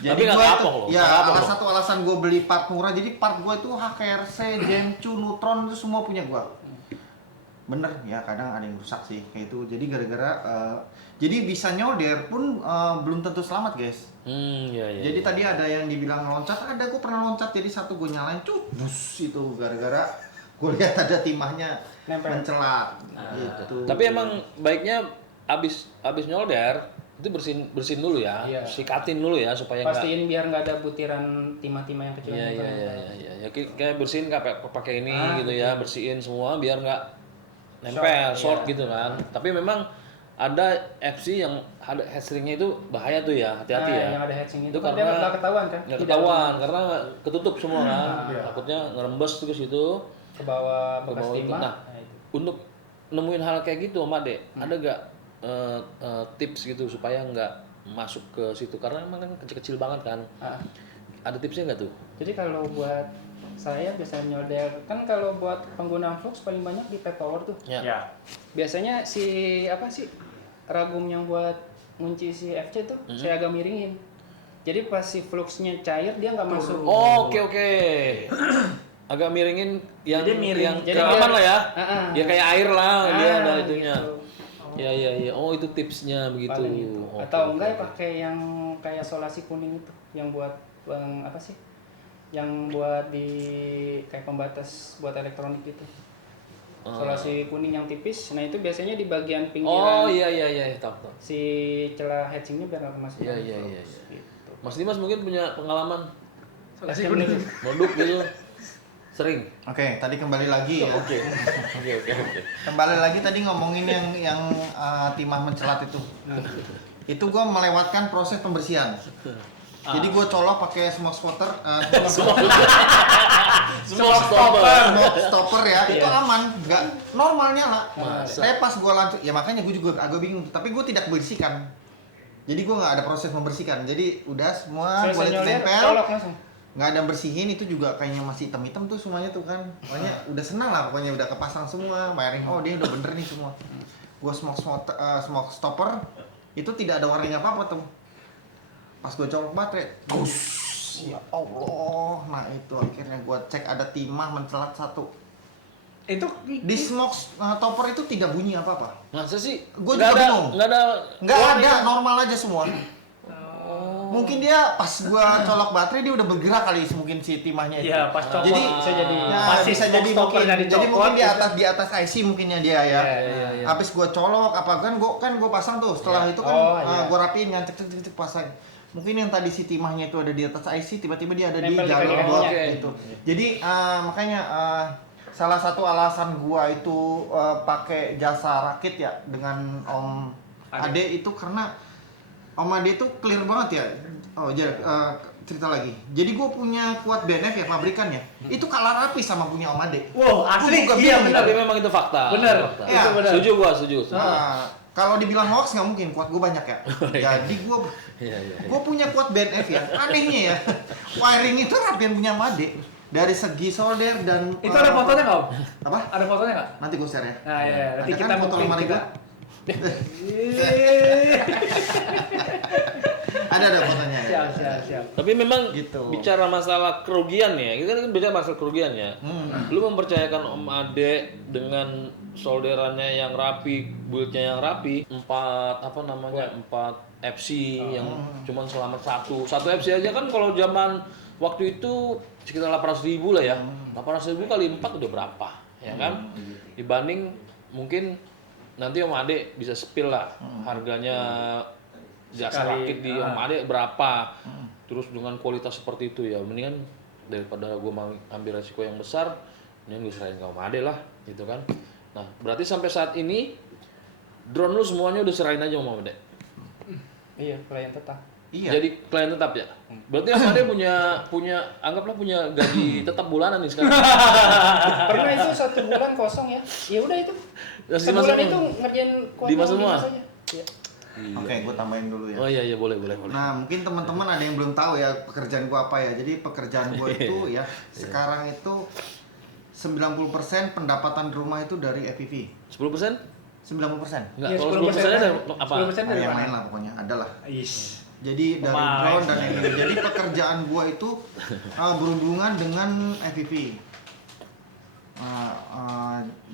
Jadi Tapi nggak gue itu, kapok loh, ya nggak kapok salah loh. satu alasan gue beli part murah. Jadi part gue itu HKRC, Gencu, Neutron itu semua punya gue. Bener ya, kadang ada yang rusak sih kayak itu. Jadi gara-gara jadi bisa nyolder pun belum tentu selamat guys. Iya, iya. Jadi tadi ada yang dibilang loncat, ada gue pernah loncat, jadi satu gue nyalain, bus itu gara-gara gue lihat ada timahnya Nempel. mencelat gitu. Tapi emang baiknya abis nyolder itu bersihin dulu ya, Iya. sikatin dulu ya supaya nggak. Pastiin biar nggak ada butiran timah-timah yang kecil. Iya, yang iya, nempel. iya, iya, ya. Kayak bersihin pakai ini Ah, gitu ya, bersihin semua biar nggak nempel, short iya. gitu kan. Tapi memang ada FC yang ada headstringnya itu bahaya tuh ya, hati-hati Nah, ya. yang ada heatsink itu Itu kan dia karena nggak ketahuan kan? nggak Di ketahuan karena ketutup semua kan. Iya. Takutnya ngerembes tuh ke situ. dalam ke bawah Ke bekas bawah itu. timah. Nah, Nah, itu. Untuk nemuin hal kayak gitu, Om Ade, ada nggak tips gitu supaya nggak masuk ke situ? Karena emang kan kecil-kecil banget kan. Ah. Ada tipsnya nggak tuh? Jadi kalau buat saya biasa nyolder kan, kalau buat pengguna flux paling banyak di pad power tuh. Ya. Ya. Biasanya si apa sih ragum yang buat ngunci si FC tuh saya agak miringin. Jadi pas si fluxnya cair dia nggak masuk. Oh, oke. Agak miringin yang Jadi miring. yang Jadi aman biar- lah ya. Ah, Ya kayak air lah dia ada gitu. itunya. Iya. Oh, itu tipsnya begitu. Paling gitu. Oke, Atau oke, enggak oke. pakai yang kayak solasi kuning itu, yang buat apa sih? Yang buat di kayak pembatas buat elektronik gitu. Solasi kuning yang tipis. Nah, itu biasanya di bagian Oh, pinggiran iya, tahu. si celah heatsinknya biar nggak masuk. Iya. Gitu. Mas Dimas mungkin punya pengalaman Solasi kuning. moduk gitu. Sering. Oke, tadi kembali lagi ya. Oke. Kembali lagi tadi ngomongin yang timah mencelat itu. Itu gue melewatkan proses pembersihan. Jadi gue colok pakai smoke spotter, Smoke stopper. smoke stopper ya, itu aman, nggak normal nyala. Masa? Saya pas gue langsung, ya makanya gue juga agak bingung. Tapi gue tidak bersihkan. Jadi gue nggak ada proses membersihkan. Jadi udah semua gue Selesai nyolder, tempel, colok langsung. nggak ada bersihin, itu juga kayaknya masih hitam-hitam tuh semuanya tuh kan. Pokoknya udah senang lah, pokoknya udah kepasang semua, wiring. Oh dia udah bener nih semua. Gue smoke stopper itu tidak ada warnanya apa-apa tuh. Pas gue colok baterai, gus, ya Allah. Nah itu akhirnya gue cek ada timah mencelat satu. Itu Di smoke stopper itu tidak bunyi apa-apa. Masa sih? Gua Nggak juga ada, bingung. Nggak warning. ada, normal aja semua. Mungkin dia pas gua colok baterai dia udah bergerak kali mungkin si timahnya itu. Iya, pas copot Jadi bisa jadi. ya, Masih bisa jadi stoppernya mungkin. Jadi dicopot mungkin gitu. di atas IC mungkinnya dia ya. Iya. Habis gua colok apa kan gua pasang tuh. Setelah itu kan Oh, iya. gua rapiin yang cek pasang. Mungkin yang tadi si timahnya itu ada di atas IC, tiba-tiba dia ada di Nempel di jalur kaki-kakinya. gua Oke. gitu. Jadi makanya salah satu alasan gua itu pakai jasa rakit ya dengan Om Ade itu karena Om Ade itu clear banget ya. Oh cerita lagi. Jadi gue punya kuat BNF ya pabrikannya. Itu kalah rapi sama punya Om Ade. Wow, asli Gua juga iya bingung. benar. Tapi memang itu fakta. Bener. Fakta. Iya. Itu benar. Setuju gua, setuju. Kalau dibilang hoax nggak mungkin, kuat gue banyak ya. Jadi Iya. gue punya kuat BNF ya. Anehnya ya, wiring itu rapian punya Om Ade. Dari segi solder dan Itu ada fotonya nggak, Om? apa? Ada fotonya nggak? Nanti gue share ya. Nah, iya. Nanti Ada kita kan foto buktiin lemari juga. gua? Ada fotonya ya. Siap. Tapi memang Gitu. bicara masalah kerugian ya, kita kan bicara masalah kerugian ya. Lu mempercayakan Om Ade dengan solderannya yang rapi, build-nya yang rapi, 4 FC yang cuman selamat satu FC aja kan kalau zaman waktu itu sekitar 800.000 lah ya. 800.000 kali 4 udah berapa, ya kan? Dibanding mungkin nanti Om Ade bisa spill lah harganya jasa rakit di Om Ade berapa. Terus dengan kualitas seperti itu ya, mendingan daripada gue ambil resiko yang besar, mendingan gue serahin ke Om Ade lah, gitu kan. Nah, berarti sampai saat ini drone lu semuanya udah serahin aja sama Om Ade? Iya, klien tetap. Iya. Jadi klien tetap ya? Berarti Om Ade punya anggaplah punya gaji tetap bulanan nih sekarang. Pernah itu 1 bulan kosong ya. Ya udah itu. Terus Sebulan Dimas itu semua? ngerjain Dimas semua? aja. Iya. Oke, gue tambahin dulu ya. Oh iya boleh. Nah, mungkin teman-teman ada yang belum tahu ya pekerjaan gua apa ya. Jadi pekerjaan gua itu ya sekarang itu 90% pendapatan rumah itu dari FPV. 10%? 90%. Enggak, Iya, kalau 10% 10% ada apa? 10% dari yang mana? lain lah pokoknya, ada lah. Is. Jadi dari Lumayan. drone dan ini. Jadi pekerjaan gua itu berhubungan dengan FPV.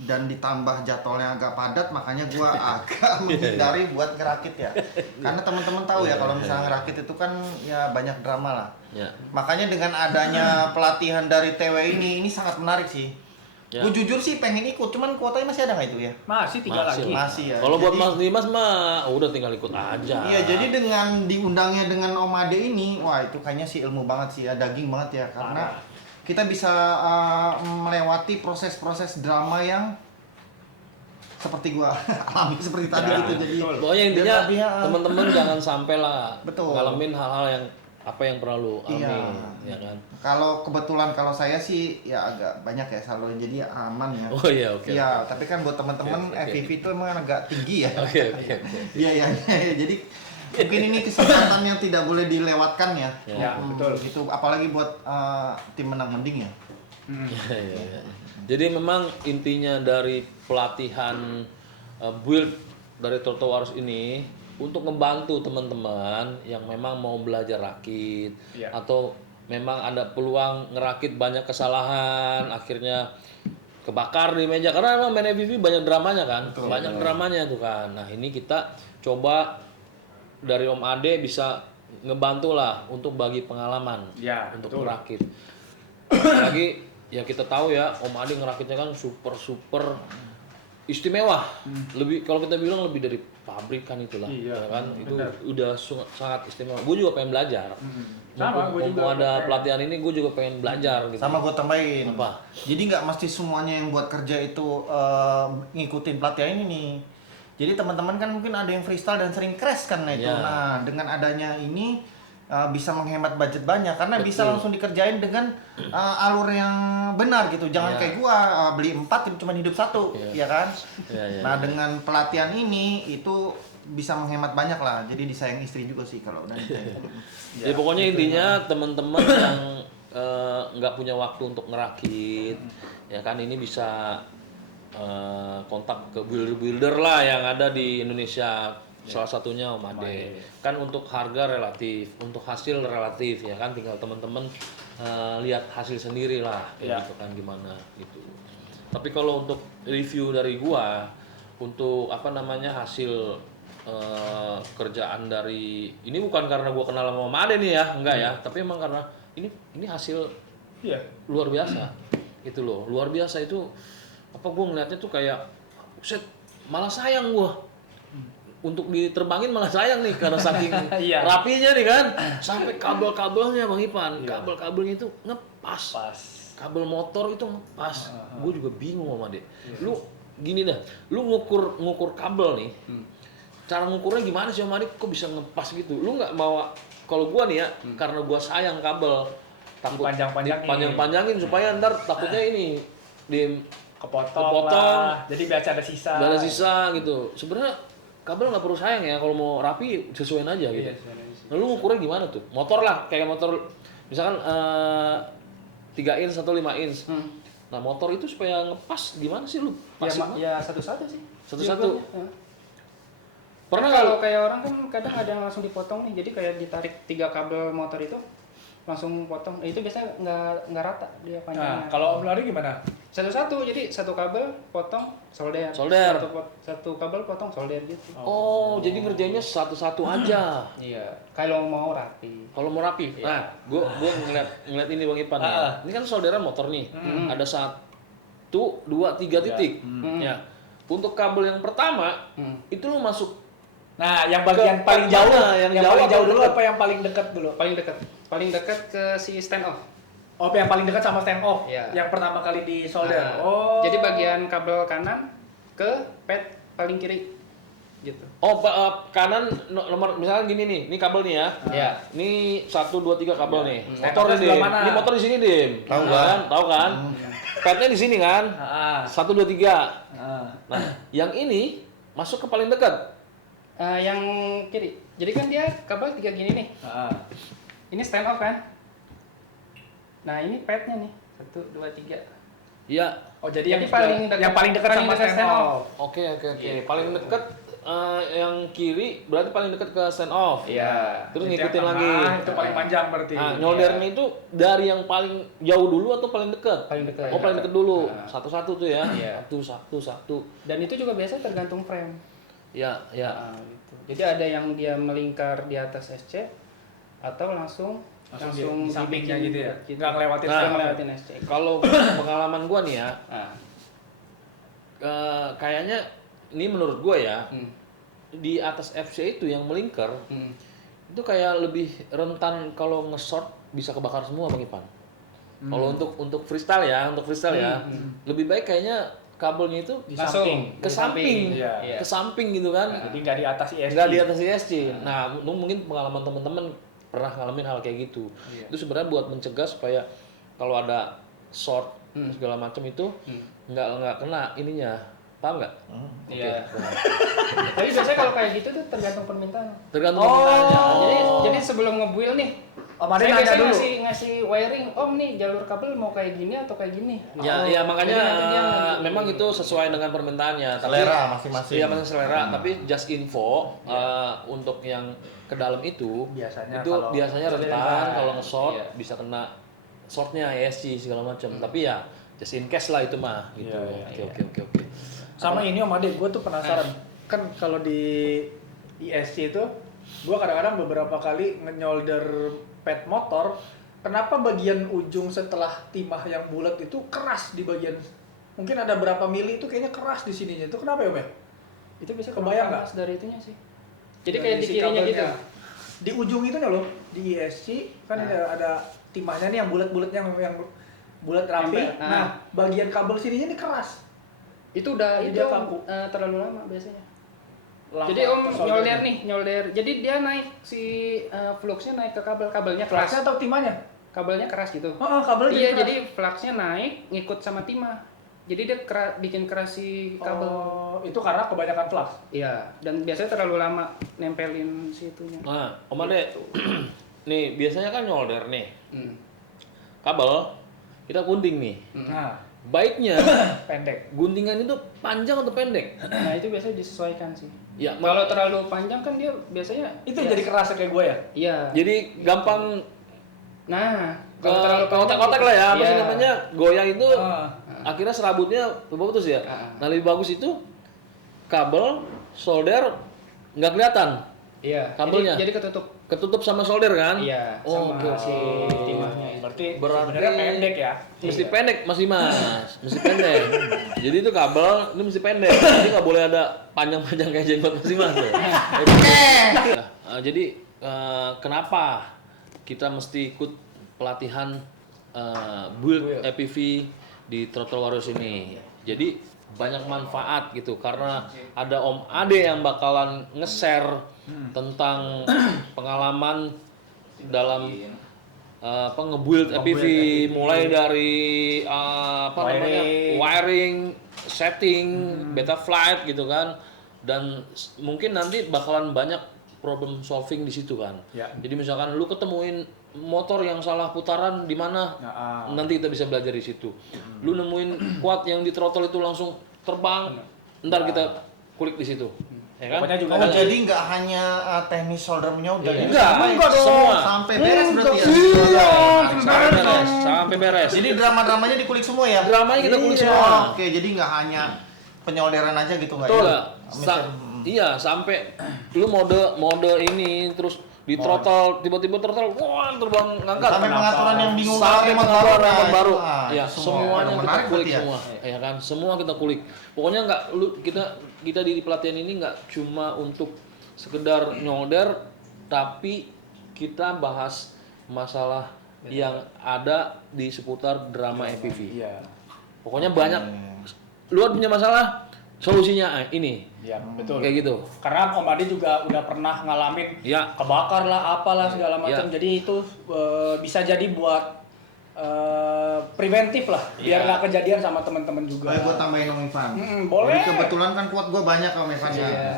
Dan ditambah jadwalnya agak padat, makanya gua agak menghindari buat ngerakit ya. Karena teman-teman tahu ya kalau misalnya ngerakit itu kan ya banyak drama lah. Ya. Makanya dengan adanya pelatihan dari TW ini sangat menarik sih. Ya. Gue jujur sih pengen ikut, cuman kuotanya masih ada nggak itu ya? Masih 3 lagi. Masih ya. Kalau buat Jadi- Mas Dimas mah udah tinggal ikut aja. Iya, jadi dengan diundangnya dengan Om Ade ini, wah itu kayaknya sih ilmu banget sih ya, daging banget ya, karena kita bisa melewati proses-proses drama yang seperti gua alami seperti tadi Ya, gitu. Jadi Pokoknya intinya biar tadi, teman-teman jangan sampai lah Betul. ngalamin hal-hal yang apa yang pernah lu alami, Iya. ya kan? kalau kebetulan kalau saya sih ya agak banyak ya selalu jadi aman ya. Oh iya, oke. Iya, tapi kan buat teman-teman Oke. FPV itu emang agak tinggi ya. Oke. Biayanya ya. Jadi mungkin ini kesempatan yang tidak boleh dilewatkan ya. Ya, betul. Itu apalagi buat tim menang mending ya. Iya. Jadi memang intinya dari pelatihan build dari Toto Warus ini untuk membantu teman-teman yang memang mau belajar rakit Iya. atau memang ada peluang ngerakit banyak kesalahan akhirnya kebakar di meja karena memang main FPV banyak dramanya kan, banyak dramanya tuh kan. Nah ini kita coba dari Om Ade bisa ngebantu lah untuk bagi pengalaman Ya, untuk betul. merakit. Apalagi ya kita tahu ya Om Ade ngerakitnya kan super istimewa. Lebih kalau kita bilang lebih dari pabrikan itulah, Iya, ya kan? Itu benar. udah sangat istimewa. Gue juga pengen belajar. Sama, Mumpung gue juga ada pengen. pelatihan ini, gue juga pengen belajar gitu. Sama gue tambahin. Apa? Jadi nggak mesti semuanya yang buat kerja itu ngikutin pelatihan ini nih. Jadi teman-teman kan mungkin ada yang freestyle dan sering crash kan itu. Ya. Nah dengan adanya ini bisa menghemat budget banyak karena bisa Betul. langsung dikerjain dengan alur yang benar gitu. Jangan Ya. kayak gua beli 4 cuma hidup 1, Ya. ya kan? Ya. Nah dengan pelatihan ini itu bisa menghemat banyak lah. Jadi disayang istri juga sih kalau udah nikah. Jadi pokoknya intinya teman-teman yang nggak punya waktu untuk ngerakit, ya kan ini bisa kontak ke builder-builder lah yang ada di Indonesia. Salah satunya Om Ade. Kan untuk harga relatif, untuk hasil relatif ya kan tinggal teman-teman lihat hasil sendiri lah Ya. gitu kan gimana gitu. Tapi kalau untuk review dari gua untuk apa namanya hasil kerjaan dari ini bukan karena gua kenal sama Om Ade nih ya, enggak ya, tapi emang karena ini hasil Iya. luar biasa. Itu loh, luar biasa itu apa gua ngeliatnya tuh kayak set malah sayang gua untuk diterbangin malah sayang nih karena saking Iya. rapinya nih kan sampai kabel-kabelnya Bang Ipan kabel-kabelnya itu ngepas Pas. kabel motor itu ngepas gue juga bingung sama dia lu gini dah lu ngukur kabel nih cara ngukurnya gimana sih Om Ade kok bisa ngepas gitu lu nggak bawa kalau gua nih ya karena gua sayang kabel takut Dipanjang-panjangin. dipanjang-panjangin supaya ntar takutnya ini di Kepotong Kepotong. lah. Jadi biasa ada sisa. nggak ada sisa gitu sebenarnya kabel nggak perlu sayang ya kalau mau rapi sesuaiin aja gitu. Iya, sesuaiin aja. Lalu ngukurnya gimana tuh? Motor lah kayak motor misalkan 3 inch atau 5 inch. Nah motor itu supaya ngepas gimana sih lu? Ya, Pasin banget. ya satu-satu sih. Satu-satu. Jawabannya. Pernah Kalau nggak? kayak orang kan kadang ada yang langsung dipotong nih, jadi kayak ditarik 3 kabel motor itu langsung potong. Itu biasanya nggak rata dia Nah, panjangnya. kalau Om Lari gimana? Satu-satu, jadi satu kabel potong solder. Solder. Satu kabel potong solder gitu. Oh, jadi ngerjainnya satu-satu aja. Iya, kalau mau rapi. Kalau mau rapi. Nah, gua ngeliat ini Bang Ipan ya. Ini kan solderan motor nih. Ada 1, 2, 3 titik. Ya. Untuk kabel yang pertama itu lu masuk Nah, yang bagian Ke- paling jauh, mana? Yang jauh paling apa jauh yang dulu dekat? apa yang paling dekat dulu? Paling dekat ke si stand off. Oh, yang paling dekat sama stand off. Iya. Yang pertama kali di solder. Nah, Oh. Jadi bagian kabel kanan ke pad paling kiri gitu. kanan nomor misalnya gini nih, ini kabel nih ya. Iya. Ini 1 2 3 kabel nih. Stand Motor off-nya nih, sebelah Dim. mana? Ini motor di sini, Dim. Tahu Ya kan? Tahu kan? Padnya di sini kan? Ah. 1 2 3. Ah. Nah, yang ini masuk ke paling dekat. Yang kiri. Jadi kan dia kabel 3 gini nih. Ah. Ini stand off kan? Nah, ini padnya nih. 1 2 3. Iya. Oh, jadi Jadi yang paling dekat paling sama dekat stand off. Oke. Iya. Paling dekat yang kiri berarti paling dekat ke stand off. Iya. Terus Itu yang ngikutin lagi. tengah, itu paling panjang berarti. Nah, nyoldernya itu dari yang paling jauh dulu atau paling dekat? Paling dekat. Oh, paling dekat dulu. Nah. Satu-satu tuh ya. Iya. Satu. Dan itu juga biasa tergantung frame. Ya. Nah, gitu. Jadi ada yang dia melingkar di atas SC atau langsung di sampingnya dibikin gitu ya. gitu. Nggak ngelewatin Nggak stand off. ngelewatin SC. Kalau pengalaman gua nih ya, Nah, kayaknya ini menurut gua ya, hmm, di atas FC itu yang melingkar hmm. itu kayak lebih rentan kalau nge-short bisa kebakar semua Bang Ipan. Kalau untuk freestyle ya, lebih baik kayaknya kabelnya itu Di Langsung samping. ke di samping, Iya. Iya. ke samping gitu kan. Jadi nggak di atas ISG. Nggak di atas ISC. Nah, mungkin pengalaman teman-teman pernah ngalamin hal kayak gitu. Iya. Itu sebenarnya buat mencegah supaya kalau ada short segala macam itu nggak kena ininya. Paham nggak? Iya. Tapi biasanya kalau kayak gitu tuh tergantung permintaan. Tergantung Oh. permintaannya. Jadi sebelum nge-build nih, Om Ade saya nanya biasanya dulu. ngasih wiring, Om nih jalur kabel mau kayak gini atau kayak gini. Ya makanya Jadi nanti dia memang itu sesuai dengan permintaannya. Selera masing-masing. Iya, masing selera. Tapi just info untuk yang ke dalam itu Biasanya itu kalau biasanya rentan rentan. kalau nge-short Iya. bisa kena shortnya ESC segala macam. Tapi ya just in case lah itu mah gitu. Iya, Oke. Sama ini Om Ade, gue tuh penasaran. Kan kalau di ISC itu, gue kadang-kadang beberapa kali nyolder pad motor, kenapa bagian ujung setelah timah yang bulat itu keras di bagian, mungkin ada berapa mili itu kayaknya keras di sininya. Itu kenapa ya Om? Itu bisa Kebayang nggak? panas dari itunya sih. Jadi Dari kayak di si kirinya kabelnya. gitu. Di ujung itunya loh, di ISC kan ada timahnya nih yang bulat-bulat yang bulat rapi. Nempel. Nah, bagian kabel sininya ini keras. Itu udah Jadi itu dia kaku. terlalu lama biasanya. Lama Jadi Om soldernya. nyolder. Jadi dia naik si fluxnya naik ke kabelnya keras. Kelasnya atau timahnya? Kabelnya keras gitu. Oh, kabelnya Iya, keras. jadi fluxnya naik ngikut sama timah. Jadi dia bikin keras si kabel. Oh, itu karena kebanyakan flux. Iya, dan biasanya terlalu lama nempelin si itunya. Nah, Om Ade, nih biasanya kan nyolder nih Hmm. kabel kita gunting nih. Nah, Baiknya pendek. guntingan itu panjang atau pendek? Nah, itu biasanya disesuaikan sih. Ya, Kalau terlalu panjang kan dia biasanya Itu jadi keras kayak gue ya? Iya. jadi gampang Nah, ke kalau terlalu panjang kotak-kotak lah ya, apa sih Iya. namanya, goyang itu Ah. akhirnya serabutnya putus ya. Ah. Nah lebih bagus itu kabel solder nggak kelihatan, Iya. kabelnya. Jadi ketutup. ketutup sama solder kan? Iya, Oh, sama oke. si timahnya itu. Berarti Berarti- sebenarnya pendek ya? Mesti pendek Mas Dimas, mesti pendek. Jadi itu kabel ini mesti pendek. Jadi nggak boleh ada panjang-panjang kayak jenggot Mas Dimas tuh. Jadi kenapa kita mesti ikut pelatihan build EPV di Throttle Warriors ini? Jadi banyak manfaat gitu karena ada Om Ade yang bakalan nge-share tentang pengalaman dalam nge-build EPV mulai dari wiring, setting, beta flight gitu kan, dan mungkin nanti bakalan banyak problem solving di situ kan. Ya. Jadi misalkan lu ketemuin motor yang salah putaran di mana, nanti kita bisa belajar di situ. Lu nemuin quad yang di throttle itu langsung terbang, ntar kita kulik di situ. ya kan? Pokoknya juga Oh, ada. jadi nggak hanya teknis solder menyolder ya? Enggak, enggak dong. semua. Sampai beres berarti ya? Iya, Sampai beres, sampai beres. Jadi drama-dramanya dikulik semua ya? Dramanya kita kulik Iya. semua. Oke, jadi nggak hanya penyolderan aja gitu nggak Betul. ya? Iya, sampai lu mode ini terus di throttle tiba-tiba throttle wah terbang ngangkat. Sampai pengaturan yang bingung Sampai remote pengaturan baru, remote baru. nah, Ya, itu semuanya kita menarik kulik berarti ya? semua. Ya kan? Semua kita kulik. Pokoknya kita di pelatihan ini nggak cuma untuk sekedar nyolder tapi kita bahas masalah yang ada di seputar drama FPV. Iya. Pokoknya banyak. Lu punya masalah, solusinya ini. Iya, betul. Kayak gitu. Karena Om Ade juga udah pernah ngalamin Ya. kebakar lah, apalah segala macam. Ya. Jadi itu bisa jadi buat preventif lah, biar Ya. nggak kejadian sama teman-teman juga. Gue tambahin Om Ivan. Boleh. Jadi kebetulan kan kuat gue banyak Om Ivan ya. Iya.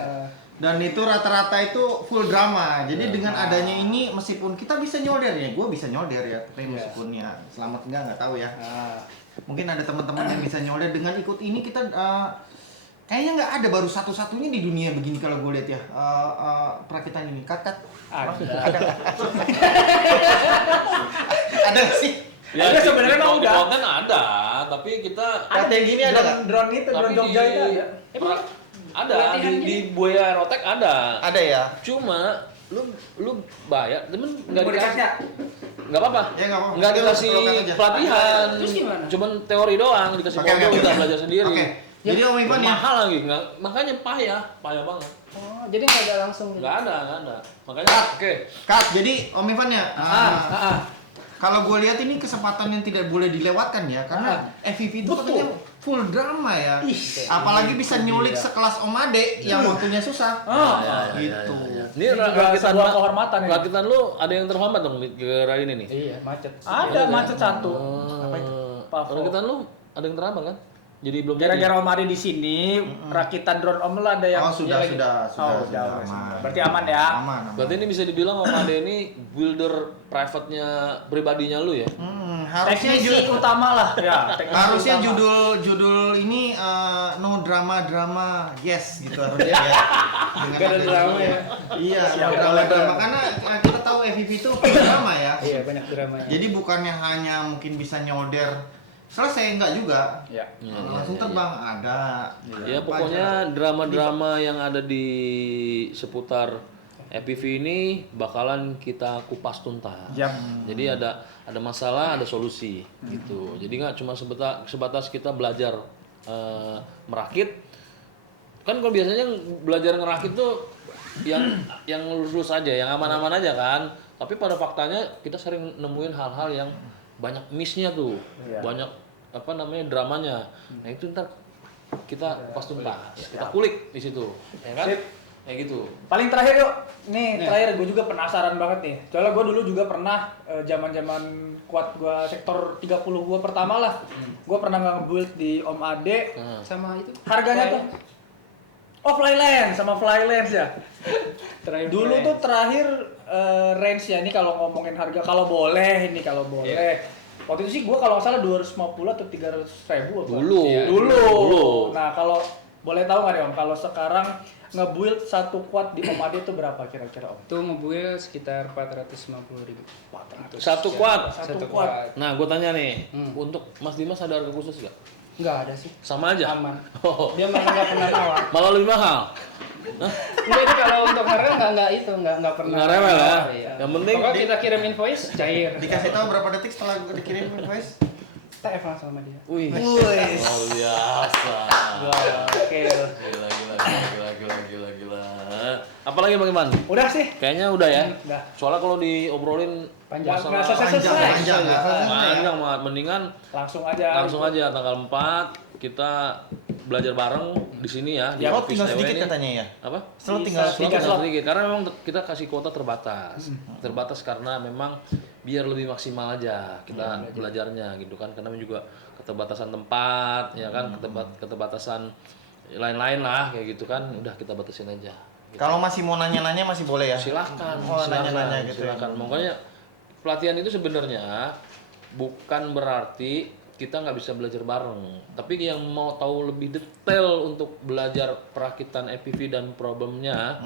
Dan itu rata-rata itu full drama. Jadi dengan adanya ini meskipun kita bisa nyolder ya, gue bisa nyolder ya. Tapi meskipun ya selamat nggak tahu ya. Nah, Mungkin ada teman-teman yang bisa nyolder dengan ikut ini kita kayaknya nggak ada baru satu-satunya di dunia begini kalau gue lihat ya. Perakitan ini kat ada. ada nggak sih. Ada sebenarnya di- emang di udah. konten ada, tapi kita Ada yang gini ada nggak? drone itu, drone tapi Jogja itu ada. ada pelatihan di Buaya Aerotek ada. Ada ya. Cuma lu bayar, temen nggak Mau dikasih. dikasih? Nggak apa-apa. Ya, nggak apa-apa. Nggak Oke, dikasih provokan aja. pelatihan. Terus gimana? Cuman teori doang, dikasih Oke, kode oke, udah oke. belajar sendiri. Oke. Jadi Om Ivan ya. Mahal lagi, makanya payah banget. Oh, jadi nggak ada langsung. Nggak ada. Makanya oke. Kak, jadi Om Ivan ya. Kalau gue lihat ini kesempatan yang tidak boleh dilewatkan ya, karena FPV itu Betul. katanya full drama ya. Ih, Apalagi bisa nyulik sekelas Om Ade yang waktunya susah. Gitu. Ini Ini juga rakitan sebuah kehormatan ini. rakitan lu ada yang terhambat dong di gara ini nih. Iya, macet. Ada macet satu. Apa itu? Pavo. Rakitan lu ada yang terhambat kan? Jadi belum jadi. Gara-gara Om Ade di sini, rakitan drone Om lah ada yang Oh, sudah, lagi. sudah, Oh, sudah, udah, aman. Berarti aman ya. Aman. Berarti ini bisa dibilang Om Ade ini builder private-nya pribadinya lu ya? Harusnya Teknisi utama lah ya. teknisi harusnya utama. judul ini no drama yes gitu harusnya ya. Dengan Gak ada adanya drama ini. ya. Iya, Siap, drama karena kita tahu FPV itu drama ya. Iya, banyak dramanya. Jadi bukannya hanya mungkin bisa nyolder selesai, enggak juga. Ya. Langsung terbang ada. Ya pokoknya drama-drama yang ada di seputar FPV ini bakalan kita kupas tuntas. Yap. Jadi ada masalah, ada solusi gitu. Jadi nggak cuma sebatas kita belajar merakit. Kan kalau biasanya belajar ngerakit tuh yang lurus aja, yang aman-aman aja kan. Tapi pada faktanya kita sering nemuin hal-hal yang banyak miss-nya tuh. Iya. Banyak apa namanya dramanya. Nah, itu ntar kita kupas tuntas. Kita kulik di situ. Ya kan? Sip. Kayak gitu. Paling terakhir yuk, nih terakhir gue juga penasaran banget nih. Soalnya gue dulu juga pernah zaman-zaman kuat gue sektor 30 gue pertama lah. Gue pernah nge-build di Om Ade. Sama itu. Harganya tuh Flyland sama Flylands ya. Terakhir Dulu tuh terakhir range ya ini kalau ngomongin harga kalau boleh ini kalau boleh. Waktu itu sih gue kalau nggak salah 250 atau 300 ribu apa? Dulu. Iya, Dulu. dulu. Nah kalau boleh tahu nggak nih Om, kalau sekarang nge-build satu quad di Om Ade itu berapa kira-kira Om? Itu mobil sekitar 450.000. Satu quad. Satu quad. Nah, gue tanya nih, untuk Mas Dimas ada harga khusus nggak? Enggak ada sih. Sama aja. Aman. Oh, Dia malah nggak pernah nawar. malah lebih mahal. Enggak, itu kalau untuk harga nggak pernah. Nggak rewel ya. Iya. Yang penting Pokoknya kita kirim invoice cair. Dikasih tahu berapa detik setelah dikirim invoice? TF langsung sama dia. Wih, Wih. luar biasa. Oke. Gila. Apalagi Bang Iman? Udah sih. Kayaknya udah ya. Udah. Soalnya kalau diobrolin Panjang. Nggak selesai. Panjang nggak selesai. panjang banget. Mendingan Langsung aja. tanggal 4 kita belajar bareng di sini ya. Di Oh, office tinggal TW sedikit ini. katanya ya. Apa? Selalu tinggal Tinggal slot. sedikit karena memang kita kasih kuota terbatas. Terbatas karena memang biar lebih maksimal aja kita belajarnya gitu kan, karena juga keterbatasan tempat ya kan, keterbatasan lain-lain lah kayak gitu kan, udah kita batasin aja. Gitu. Kalau masih mau nanya-nanya masih boleh ya. Silahkan, Oh, nanya-nanya gitu ya. silahkan. Makanya pelatihan itu sebenarnya bukan berarti kita nggak bisa belajar bareng. Tapi yang mau tahu lebih detail untuk belajar perakitan FPV dan problemnya,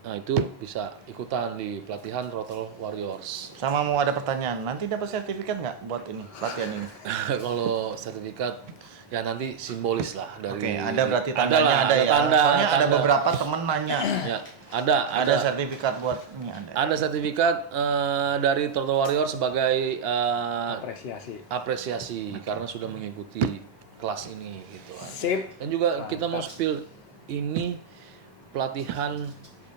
nah itu bisa ikutan di pelatihan Throttle Warriors. Sama mau ada pertanyaan, nanti dapat sertifikat nggak buat ini pelatihan ini? Kalau sertifikat ya nanti simbolis lah dari. Oke, ada berarti Ada tandanya lah, ada ya. tanda, Soalnya ada tanda. beberapa temen nanya. Ya, ada sertifikat buat ini ada. Ada sertifikat dari Throttle Warrior sebagai apresiasi karena sudah mengikuti kelas ini gitu kan. Sip. Dan juga kita mau spill ini pelatihan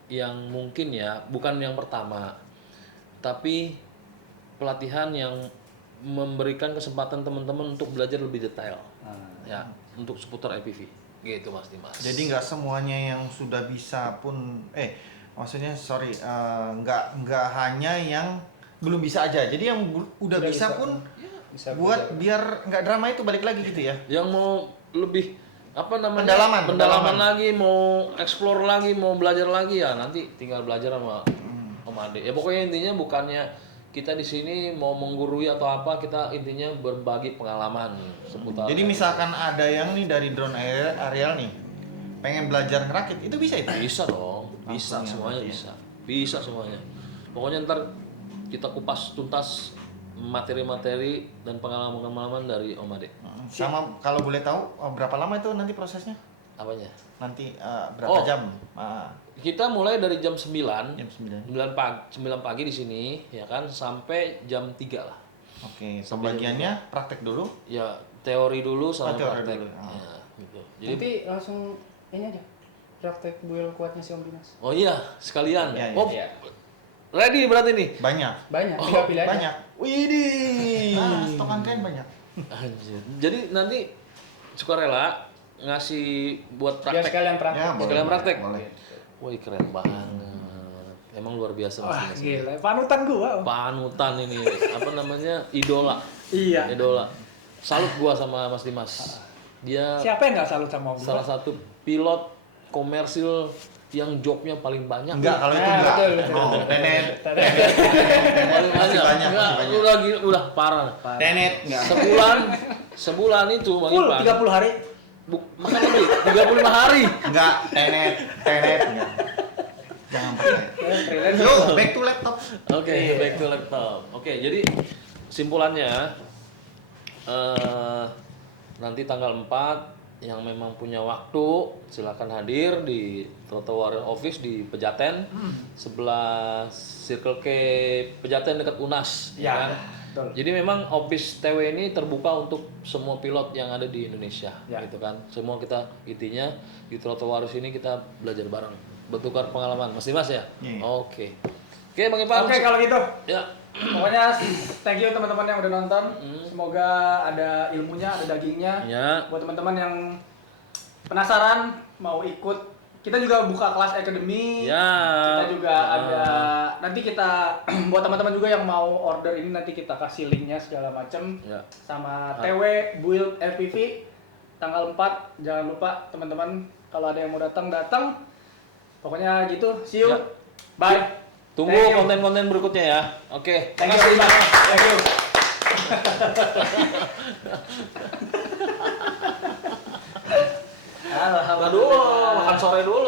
yang mungkin ya bukan yang pertama, tapi pelatihan yang memberikan kesempatan teman-teman untuk belajar lebih detail, ya untuk seputar FPV, gitu Mas Dimas. Jadi nggak semuanya yang sudah bisa pun, maksudnya sorry, nggak hanya yang belum bisa aja. Jadi yang udah bisa pun bisa buat biar nggak drama itu balik lagi gitu ya. Yang mau lebih apa namanya pendalaman lagi, mau explore lagi, mau belajar lagi ya nanti tinggal belajar sama Om Ade. Ya pokoknya intinya bukannya kita di sini mau menggurui atau apa, kita intinya berbagi pengalaman seputar. Jadi misalkan ada yang nih dari drone aerial nih pengen belajar ngerakit, itu bisa itu? Bisa dong, bisa semuanya bisa semuanya. Pokoknya ntar kita kupas tuntas materi-materi dan pengalaman-pengalaman dari Om Ade. Sama kalau boleh tahu berapa lama itu nanti prosesnya? Apanya? Nanti berapa jam? Kita mulai dari jam 9, Jam 9. 9 pagi di sini ya kan sampai jam 3 lah. Oke, pembagiannya praktek dulu. Ya teori dulu sama Teori praktek. dulu. Ya, gitu. Jadi Nanti langsung ini aja. Praktek build kuatnya si Om Dimas. oh iya, sekalian. Iya, iya. Oh, Iya. ready berarti nih. Banyak. Banyak, tinggal pilih aja. Banyak. Widih. Stok antrean banyak. Anjir. Jadi nanti sukarela ngasih buat Biar praktek. sekalian praktek. Ya, Sekalian praktek. Boleh. Wih keren banget. Emang luar biasa Mas Wah, Dimas. gila. Panutan gua. Panutan ini apa namanya? Idola. Iya. Idola. Salut gua sama Mas Dimas. Dia Siapa yang nggak salut sama Om salah Dimas? satu pilot komersil yang jobnya paling banyak. Enggak, kalau itu enggak. betul. Oh, tenet. Paling banyak. banyak, Enggak, masih banyak. udah gila, udah parah. Tenet enggak. Sebulan itu Bang Full Ipan. 30 hari. Makan lebih 35 hari. Enggak, tenet enggak. Jangan pakai. Freelance. Yo, back to laptop. Oke, back to laptop. Oke, jadi simpulannya nanti tanggal 4 yang memang punya waktu silakan hadir di Throttle Warrior Office di Pejaten sebelah Circle K Pejaten dekat UNAS Ya, kan? betul. Jadi memang office TW ini terbuka untuk semua pilot yang ada di Indonesia Ya. gitu kan. Semua kita intinya di Throttle Warriors ini kita belajar bareng, bertukar pengalaman. Mas Dimas ya? Iya. Oke. Oke, Bang Ipan. Oke, kalau gitu. Ya. Pokoknya thank you teman-teman yang udah nonton. Semoga ada ilmunya, ada dagingnya. Ya. Buat teman-teman yang penasaran mau ikut, kita juga buka kelas akademi. Ya. Kita juga ada nanti kita buat teman-teman juga yang mau order ini nanti kita kasih linknya segala macam. Ya. Sama TW Build FPV tanggal 4. Jangan lupa teman-teman kalau ada yang mau datang. Pokoknya gitu. See you. Ya. Bye. Tunggu Thank you. konten-konten berikutnya ya. Oke. Thank you. Thank you. Aduh, makan sore dulu.